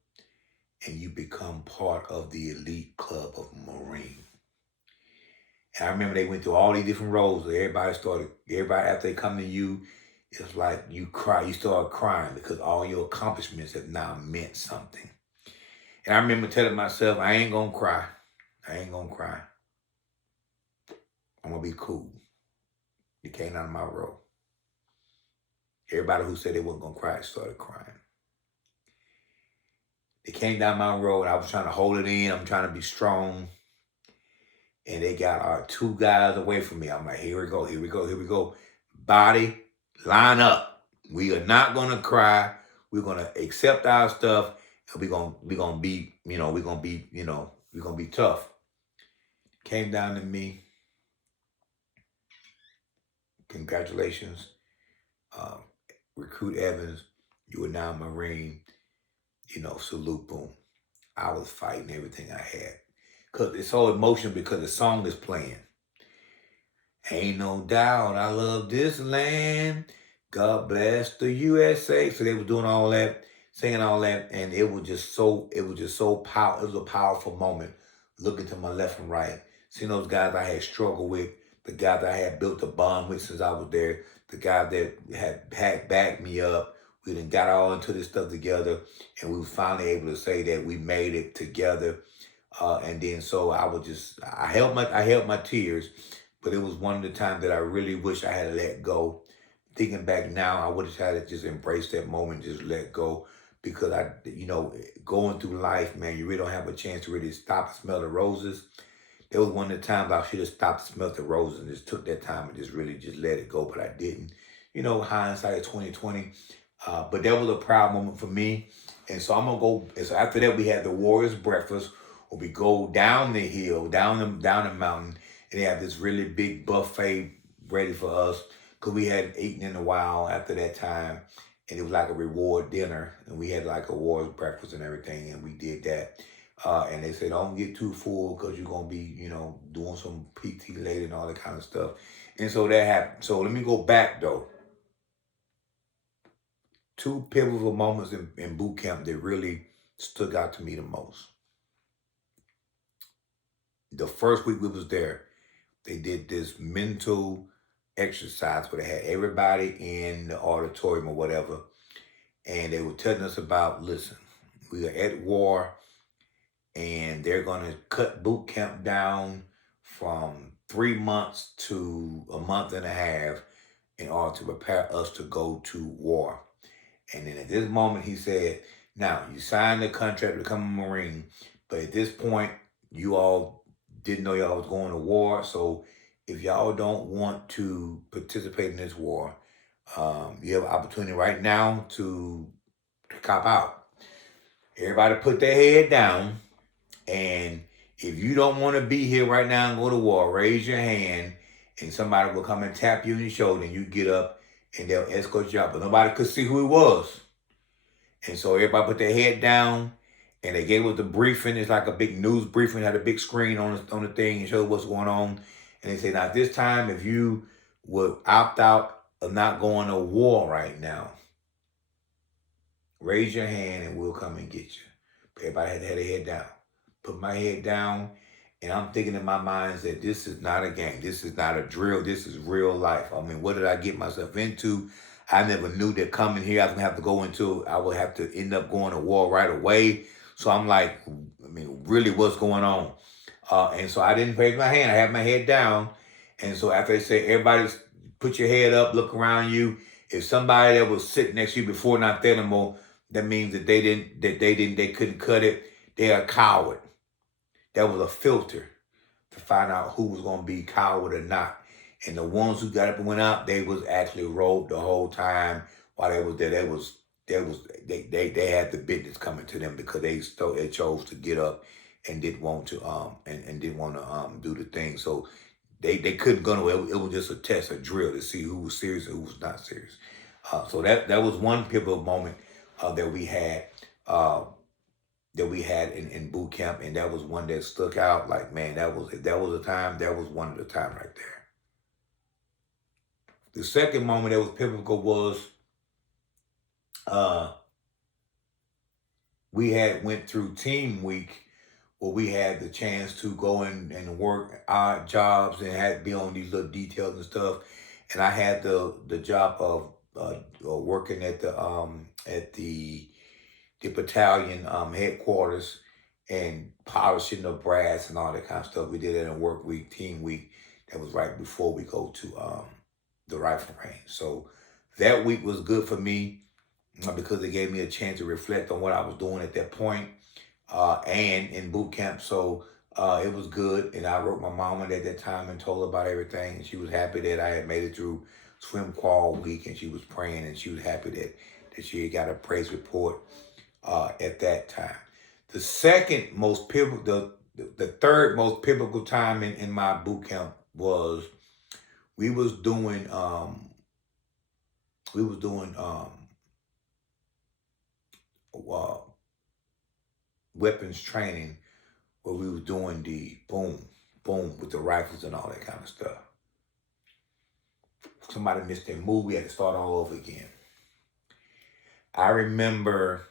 and you become part of the elite club of Marine. And I remember they went through all these different roles. Everybody after they come to you, it's like you cry. You start crying because all your accomplishments have now meant something. And I remember telling myself, I ain't gonna cry. I ain't gonna cry. I'm gonna be cool. It came out of my row. Everybody who said they wasn't gonna cry started crying. They came down my road. I was trying to hold it in. I'm trying to be strong. And they got our 2 guys away from me. I'm like, here we go, here we go, here we go. Body, line up. We are not gonna cry. We're gonna accept our stuff, and we're gonna be, we're gonna be tough. Came down to me. Congratulations, Recruit Evans. You are now a Marine. Salute, boom. I was fighting everything I had. Because it's so emotional because the song is playing. Ain't no doubt I love this land. God bless the USA. So they were doing all that, singing all that, and it was just so powerful. It was a powerful moment. Looking to my left and right, seeing those guys I had struggled with, the guys I had built a bond with since I was there, the guys that had backed me up. We done got all into this stuff together, and we were finally able to say that we made it together. And then so I held my tears, but it was one of the times that I really wish I had let go. Thinking back now, I would have had to just embrace that moment, just let go, because going through life, man, you really don't have a chance to really stop and smell the roses. That was one of the times I should have stopped and smelled the roses and just took that time and just really just let it go, but I didn't. Hindsight is 20/20. But that was a proud moment for me. And so I'm gonna go. And so after that, we had the Warriors breakfast, where we go down the hill, down the mountain, and they have this really big buffet ready for us because we hadn't eaten in a while after that time, and it was like a reward dinner, and we had like a Warriors breakfast and everything, and we did that. And they said, don't get too full because you're gonna be, doing some PT later and all that kind of stuff. And so that happened. So let me go back though. 2 pivotal moments in boot camp that really stuck out to me the most. The first week we was there, they did this mental exercise where they had everybody in the auditorium or whatever, and they were telling us about, listen, we are at war, and they're going to cut boot camp down from 3 months to a month and a half in order to prepare us to go to war. And then at this moment, he said, now, you signed the contract to become a Marine, but at this point, you all didn't know y'all was going to war. So if y'all don't want to participate in this war, you have an opportunity right now to cop out. Everybody put their head down. And if you don't want to be here right now and go to war, raise your hand, and somebody will come and tap you on your shoulder, and you get up, and they'll escort you out. But nobody could see who it was. And so everybody put their head down, and they gave us the briefing. It's like a big news briefing, had a big screen on the thing and showed what's going on. And they say, now, this time, if you would opt out of not going to war right now, raise your hand, and we'll come and get you. Everybody had to have their head down. Put my head down, and I'm thinking in my mind that this is not a game. This is not a drill. This is real life. I mean, what did I get myself into? I never knew that coming here, I was going to have to go into, I would have to end up going to war right away. So I'm like, I mean, really what's going on? And so I didn't raise my hand. I had my head down. And so after they say, everybody put your head up, look around you. If somebody that was sitting next to you before not there anymore, that means that they couldn't cut it. They're a coward. That was a filter to find out who was going to be coward or not. And the ones who got up and went out, they was actually robed the whole time while they was there. They had the business coming to them because they chose to get up and didn't want to and didn't want to do the thing. So they couldn't go nowhere. It was just a test, a drill to see who was serious and who was not serious. So that was one pivotal moment that we had. In boot camp, and that was one that stuck out. Like, man, that was a time. That was one of the time right there. The second moment that was pivotal was we had went through team week where we had the chance to go in and work odd jobs and had to be on these little details and stuff. And I had the job of working at the battalion headquarters and polishing the brass and all that kind of stuff. We did it in a work week, team week. That was right before we go to the rifle range. So that week was good for me because it gave me a chance to reflect on what I was doing at that point and in boot camp. So it was good. And I wrote my mom at that time and told her about everything. And she was happy that I had made it through swim qual week, and she was praying, and she was happy that she had got a praise report at that time. The second most pivotal, the third most pivotal time in my boot camp was we was doing weapons training where we was doing the boom with the rifles and all that kind of stuff. Somebody missed their move. We had to start all over again. I remember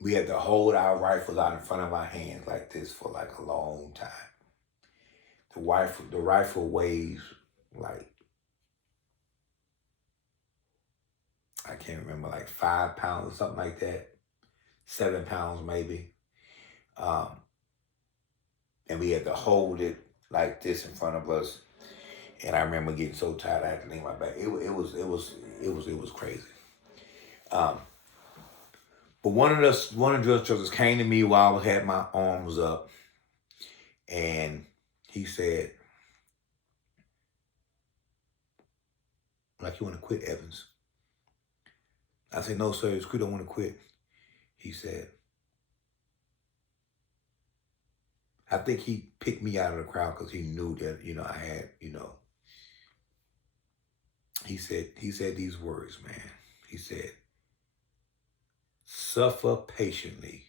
we had to hold our rifles out in front of our hands like this for like a long time. The rifle weighs like, I can't remember, like 5 pounds or something like that. 7 pounds maybe. And we had to hold it like this in front of us. And I remember getting so tired I had to lean my back. It was crazy. But one of the drill instructors came to me while I had my arms up, and he said, like, you want to quit, Evans? I said, no, sir, I don't want to quit. He said, I think he picked me out of the crowd because he knew that, I had, he said these words, man. He said, suffer patiently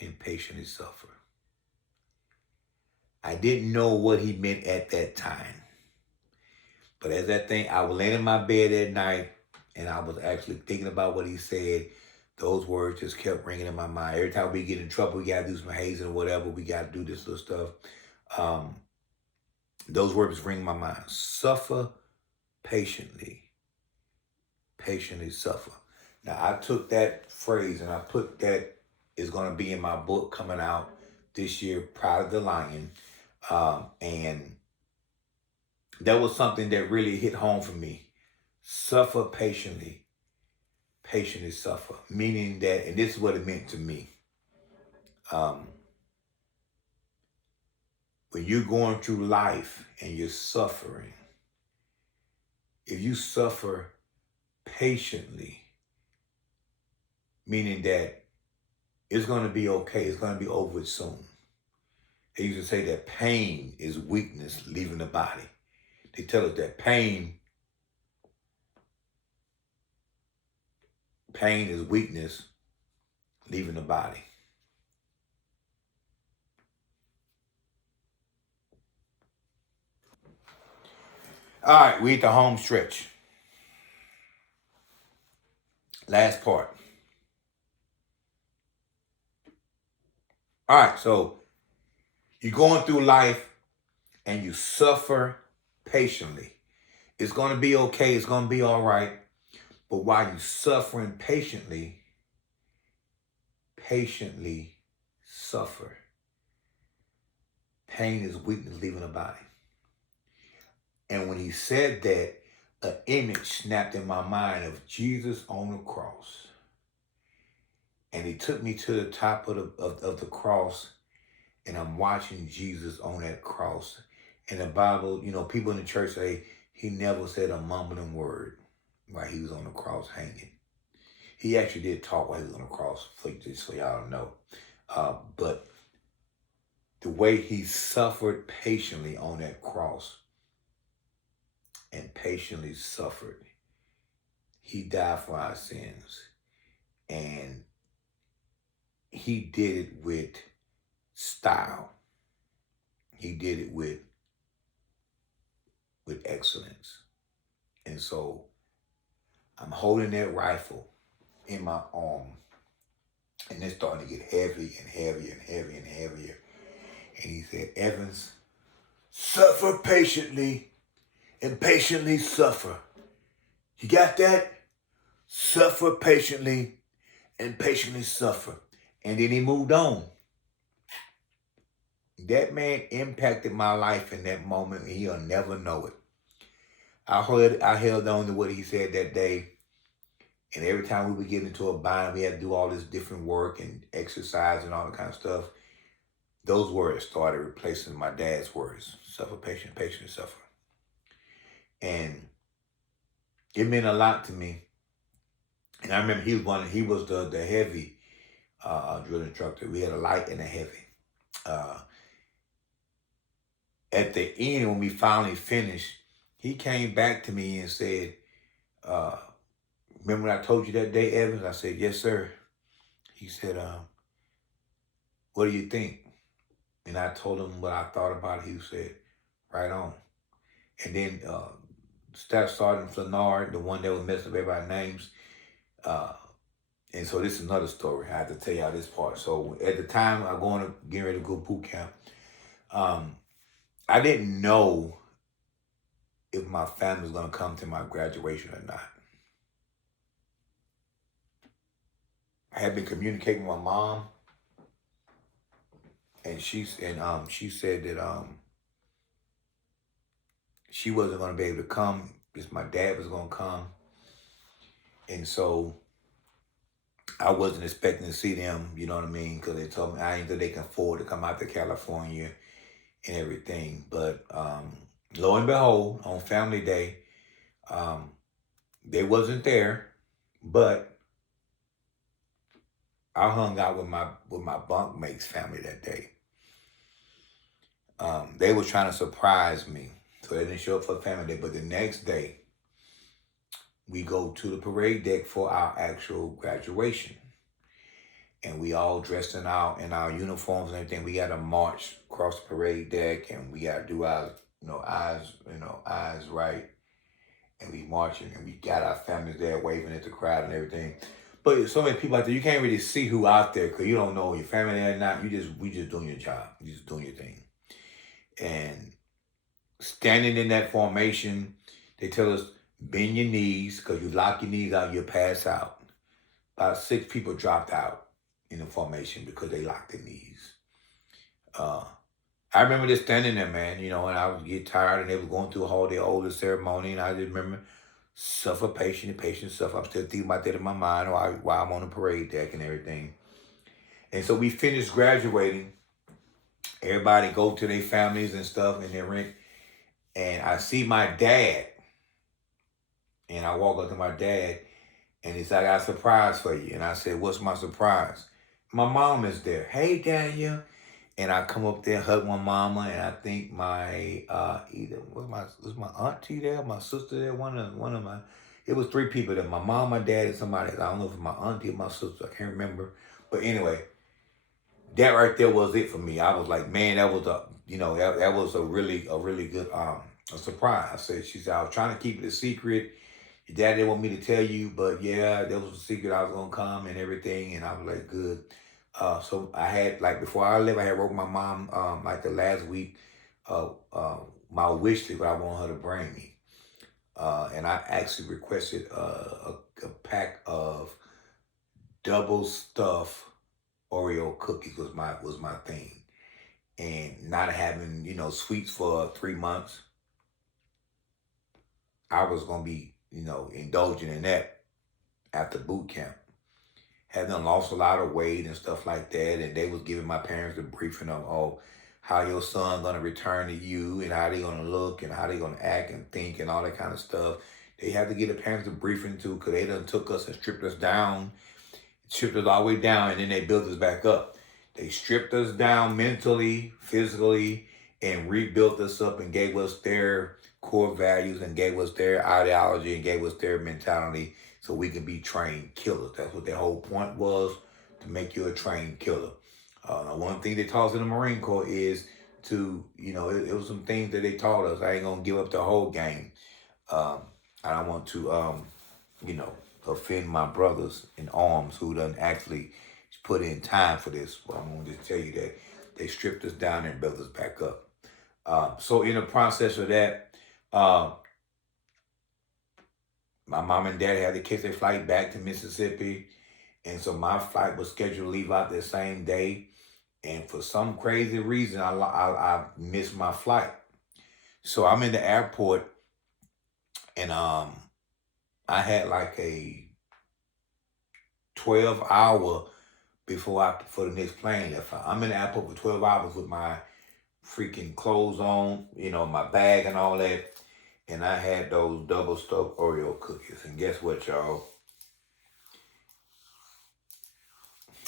and patiently suffer. I didn't know what he meant at that time. But as that thing, I was laying in my bed at night and I was actually thinking about what he said. Those words just kept ringing in my mind. Every time we get in trouble, we got to do some hazing or whatever. We got to do this little stuff. Those words ring my mind. Suffer patiently. Patiently suffer. Now, I took that phrase and I put that is going to be in my book coming out this year, Pride of the Lion. And that was something that really hit home for me. Suffer patiently. Patiently suffer. Meaning that, and this is what it meant to me. When you're going through life and you're suffering, if you suffer patiently, meaning that it's going to be okay, it's going to be over soon. They used to say that pain is weakness leaving the body. They tell us that pain is weakness leaving the body. All right, we at the home stretch. Last part. All right, so you're going through life and you suffer patiently. It's going to be okay. It's going to be all right. But while you're suffering patiently suffer. Pain is weakness leaving the body. And when he said that, an image snapped in my mind of Jesus on the cross. And he took me to the top of the cross, and I'm watching Jesus on that cross. In the Bible, you know, people in the church say he never said a mumbling word while he was on the cross hanging. He actually did talk while he was on the cross, just so y'all know. But the way he suffered patiently on that cross and patiently suffered, he died for our sins. And he did it with style. He did it with excellence. And so I'm holding that rifle in my arm, and it's starting to get heavy and heavier and heavier and heavier. And he said, Evans, suffer patiently and patiently suffer. You got that? Suffer patiently and patiently suffer. And then he moved on. That man impacted my life in that moment, and he'll never know it. I held on to what he said that day. And every time we would get into a bind, we had to do all this different work and exercise and all that kind of stuff. Those words started replacing my dad's words. Suffer patient, patient, suffer. And it meant a lot to me. And I remember he was the heavy drill instructor. We had a light and a heavy. At the end, when we finally finished, he came back to me and said, remember when I told you that day, Evans? I said, yes, sir. He said, what do you think? And I told him what I thought about it. He said, right on. And then Staff Sergeant Flanard, the one that was messing up everybody's names. And so this is another story. I have to tell y'all this part. So at the time I'm getting ready to go boot camp, I didn't know if my family was going to come to my graduation or not. I had been communicating with my mom, and she said that she wasn't going to be able to come because my dad was going to come. And so I wasn't expecting to see them, you know what I mean? Because they told me I didn't think they can afford to come out to California and everything. But lo and behold, on Family Day, they wasn't there, but I hung out with my bunkmates family that day. They were trying to surprise me, so they didn't show up for Family Day. But the next day, we go to the parade deck for our actual graduation. And we all dressed in our uniforms and everything. We got to march across the parade deck, and we got to do our eyes right. And we marching, and we got our families there waving at the crowd and everything. But there's so many people out there, you can't really see who out there because you don't know your family or not. We just doing your job. You just doing your thing. And standing in that formation, they tell us bend your knees because you lock your knees out, you'll pass out. About 6 people dropped out in the formation because they locked their knees. I remember just standing there, man, and I would get tired and they were going through a whole day older ceremony, and I just remember suffer patient and patient suffer. I'm still thinking about that in my mind while I'm on the parade deck and everything. And so we finished graduating. Everybody go to their families and stuff and their rent. And I see my dad. And I walk up to my dad and he's like, I got a surprise for you. And I said, what's my surprise? My mom is there. Hey, Daniel. And I come up there, hug my mama, and I think my was my auntie there, my sister there, one of my, it was 3 people there. My mom, my dad, and somebody else. I don't know if it was my auntie or my sister. I can't remember. But anyway, that right there was it for me. I was like, man, that was that was a really good a surprise. She said, I was trying to keep it a secret. Your dad didn't want me to tell you, but yeah, that was a secret. I was gonna come and everything, and I was like, good. So I had, like, before I left, I had wrote my mom like the last week my wish list what I want her to bring me, and I actually requested a pack of double stuffed Oreo cookies was my thing, and not having sweets for 3 months, I was gonna be indulging in that after boot camp. Had done lost a lot of weight and stuff like that, and they was giving my parents a briefing of how your son gonna return to you and how they gonna look and how they gonna act and think and all that kind of stuff. They had to give the parents a briefing too, because they done took us and stripped us down, stripped us all the way down, and then they built us back up. They stripped us down mentally, physically, and rebuilt us up and gave us their core values and gave us their ideology and gave us their mentality so we can be trained killers. That's what their whole point was, to make you a trained killer. Now, one thing they taught us in the Marine Corps is to, it was some things that they taught us. I ain't going to give up the whole game. I don't want to, offend my brothers in arms who done actually put in time for this. But I'm going to just tell you that they stripped us down and built us back up. So in the process of that, my mom and dad had to catch their flight back to Mississippi. And so my flight was scheduled to leave out the same day. And for some crazy reason, I missed my flight. So I'm in the airport, and I had like a 12-hour before the next plane left. I'm in the airport for 12 hours with my freaking clothes on, my bag and all that. And I had those double stuffed Oreo cookies. And guess what, y'all?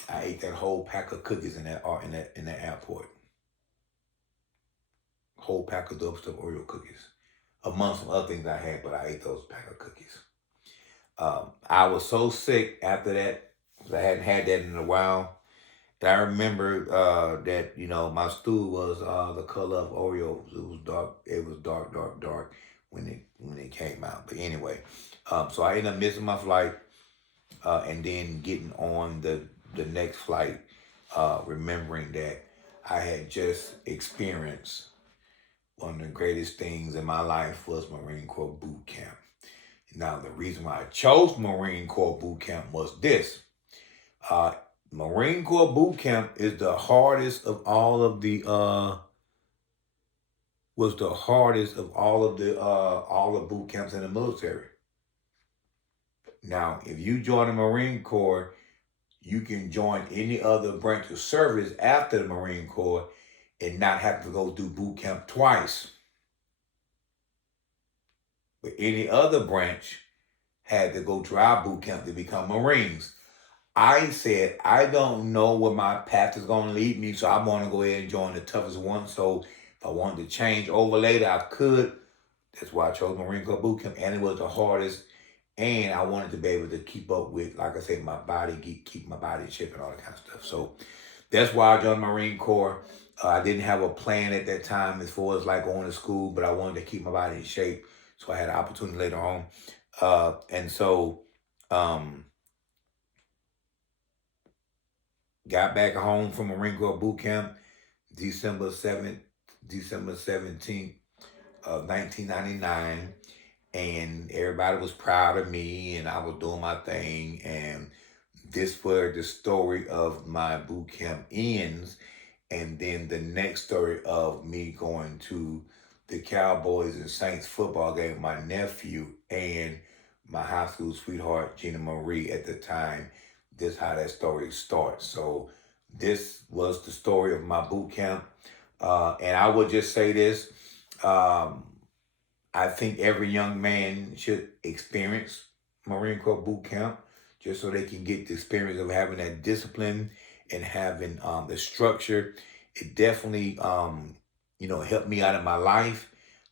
I ate that whole pack of cookies in that airport. Whole pack of double stuffed Oreo cookies. Among some other things I had, but I ate those pack of cookies. I was so sick after that, because I hadn't had that in a while. I remember that, my stool was the color of Oreos. It was dark. It was dark when it came out. But anyway, so I ended up missing my flight, and then getting on the next flight, remembering that I had just experienced one of the greatest things in my life was Marine Corps boot camp. Now, the reason why I chose Marine Corps boot camp was this. Marine Corps boot camp is the hardest of all of the all the boot camps in the military. Now, if you join the Marine Corps, you can join any other branch of service after the Marine Corps and not have to go through boot camp twice. But any other branch had to go through our boot camp to become Marines. I said, I don't know where my path is going to lead me, so I want to go ahead and join the toughest one. So if I wanted to change over later, I could. That's why I chose Marine Corps boot camp, and it was the hardest. And I wanted to be able to keep up with, like I said, my body, keep my body in shape and all that kind of stuff. So that's why I joined Marine Corps. I didn't have a plan at that time as far as like going to school, but I wanted to keep my body in shape. So I had an opportunity later on. And so got back home from Marine Corps boot camp December 17th, of 1999, and everybody was proud of me, and I was doing my thing, and this where the story of my boot camp ends, and then the next story of me going to the Cowboys and Saints football game with my nephew and my high school sweetheart, Gina Marie, at the time. This how that story starts. So this was the story of my boot camp. And I would just say this. I think every young man should experience Marine Corps boot camp just so they can get the experience of having that discipline and having the structure. It definitely, helped me out in my life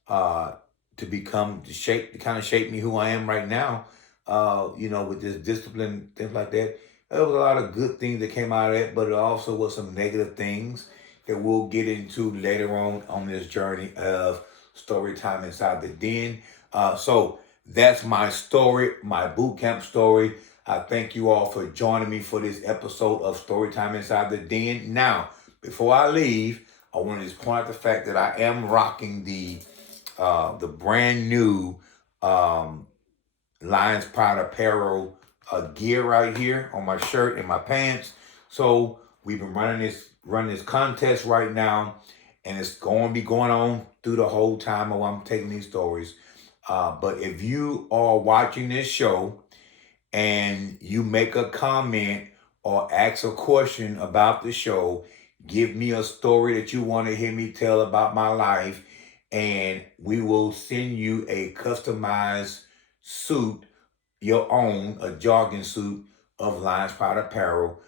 to kind of shape me who I am right now, with this discipline, things like that. There was a lot of good things that came out of it, but it also was some negative things that we'll get into later on this journey of story time inside the den. So that's my story, my boot camp story. I thank you all for joining me for this episode of Storytime Inside the Den. Now, before I leave, I want to just point out the fact that I am rocking the brand new Lions Pride apparel gear right here on my shirt and my pants. So we've been running this contest right now, and it's going to be going on through the whole time while I'm taking these stories. But if you are watching this show and you make a comment or ask a question about the show, give me a story that you want to hear me tell about my life, and we will send you a customized suit, your own, a jogging suit of Lions Pride apparel.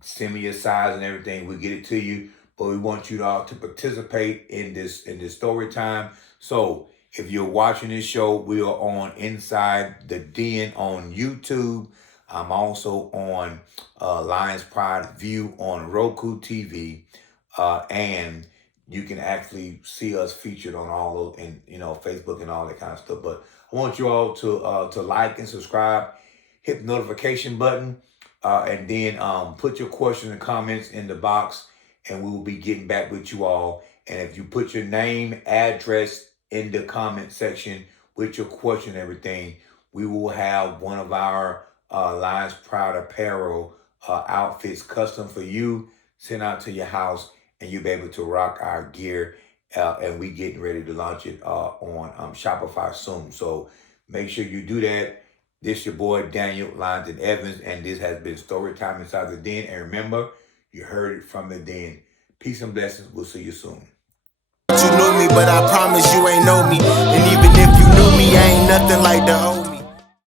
Send me your size and everything. We'll get it to you. But we want you all to participate in this story time. So if you're watching this show, we are on Inside the Den on YouTube. I'm also on Lions Pride View on Roku TV. And you can actually see us featured on all of, and Facebook and all that kind of stuff. But I want you all to like and subscribe, hit the notification button, and then put your questions and comments in the box, and we will be getting back with you all. And if you put your name, address in the comment section with your question and everything, we will have one of our Lions Pride apparel outfits custom for you sent out to your house, and you'll be able to rock our gear. And we getting ready to launch it on Shopify soon. So make sure you do that. This your boy Daniel London Evans, and this has been Storytime Inside the Den. And remember, you heard it from the den. Peace and blessings. We'll see you soon. You knew me, but I promise you ain't know me. And even if you knew me, I ain't nothing like the old.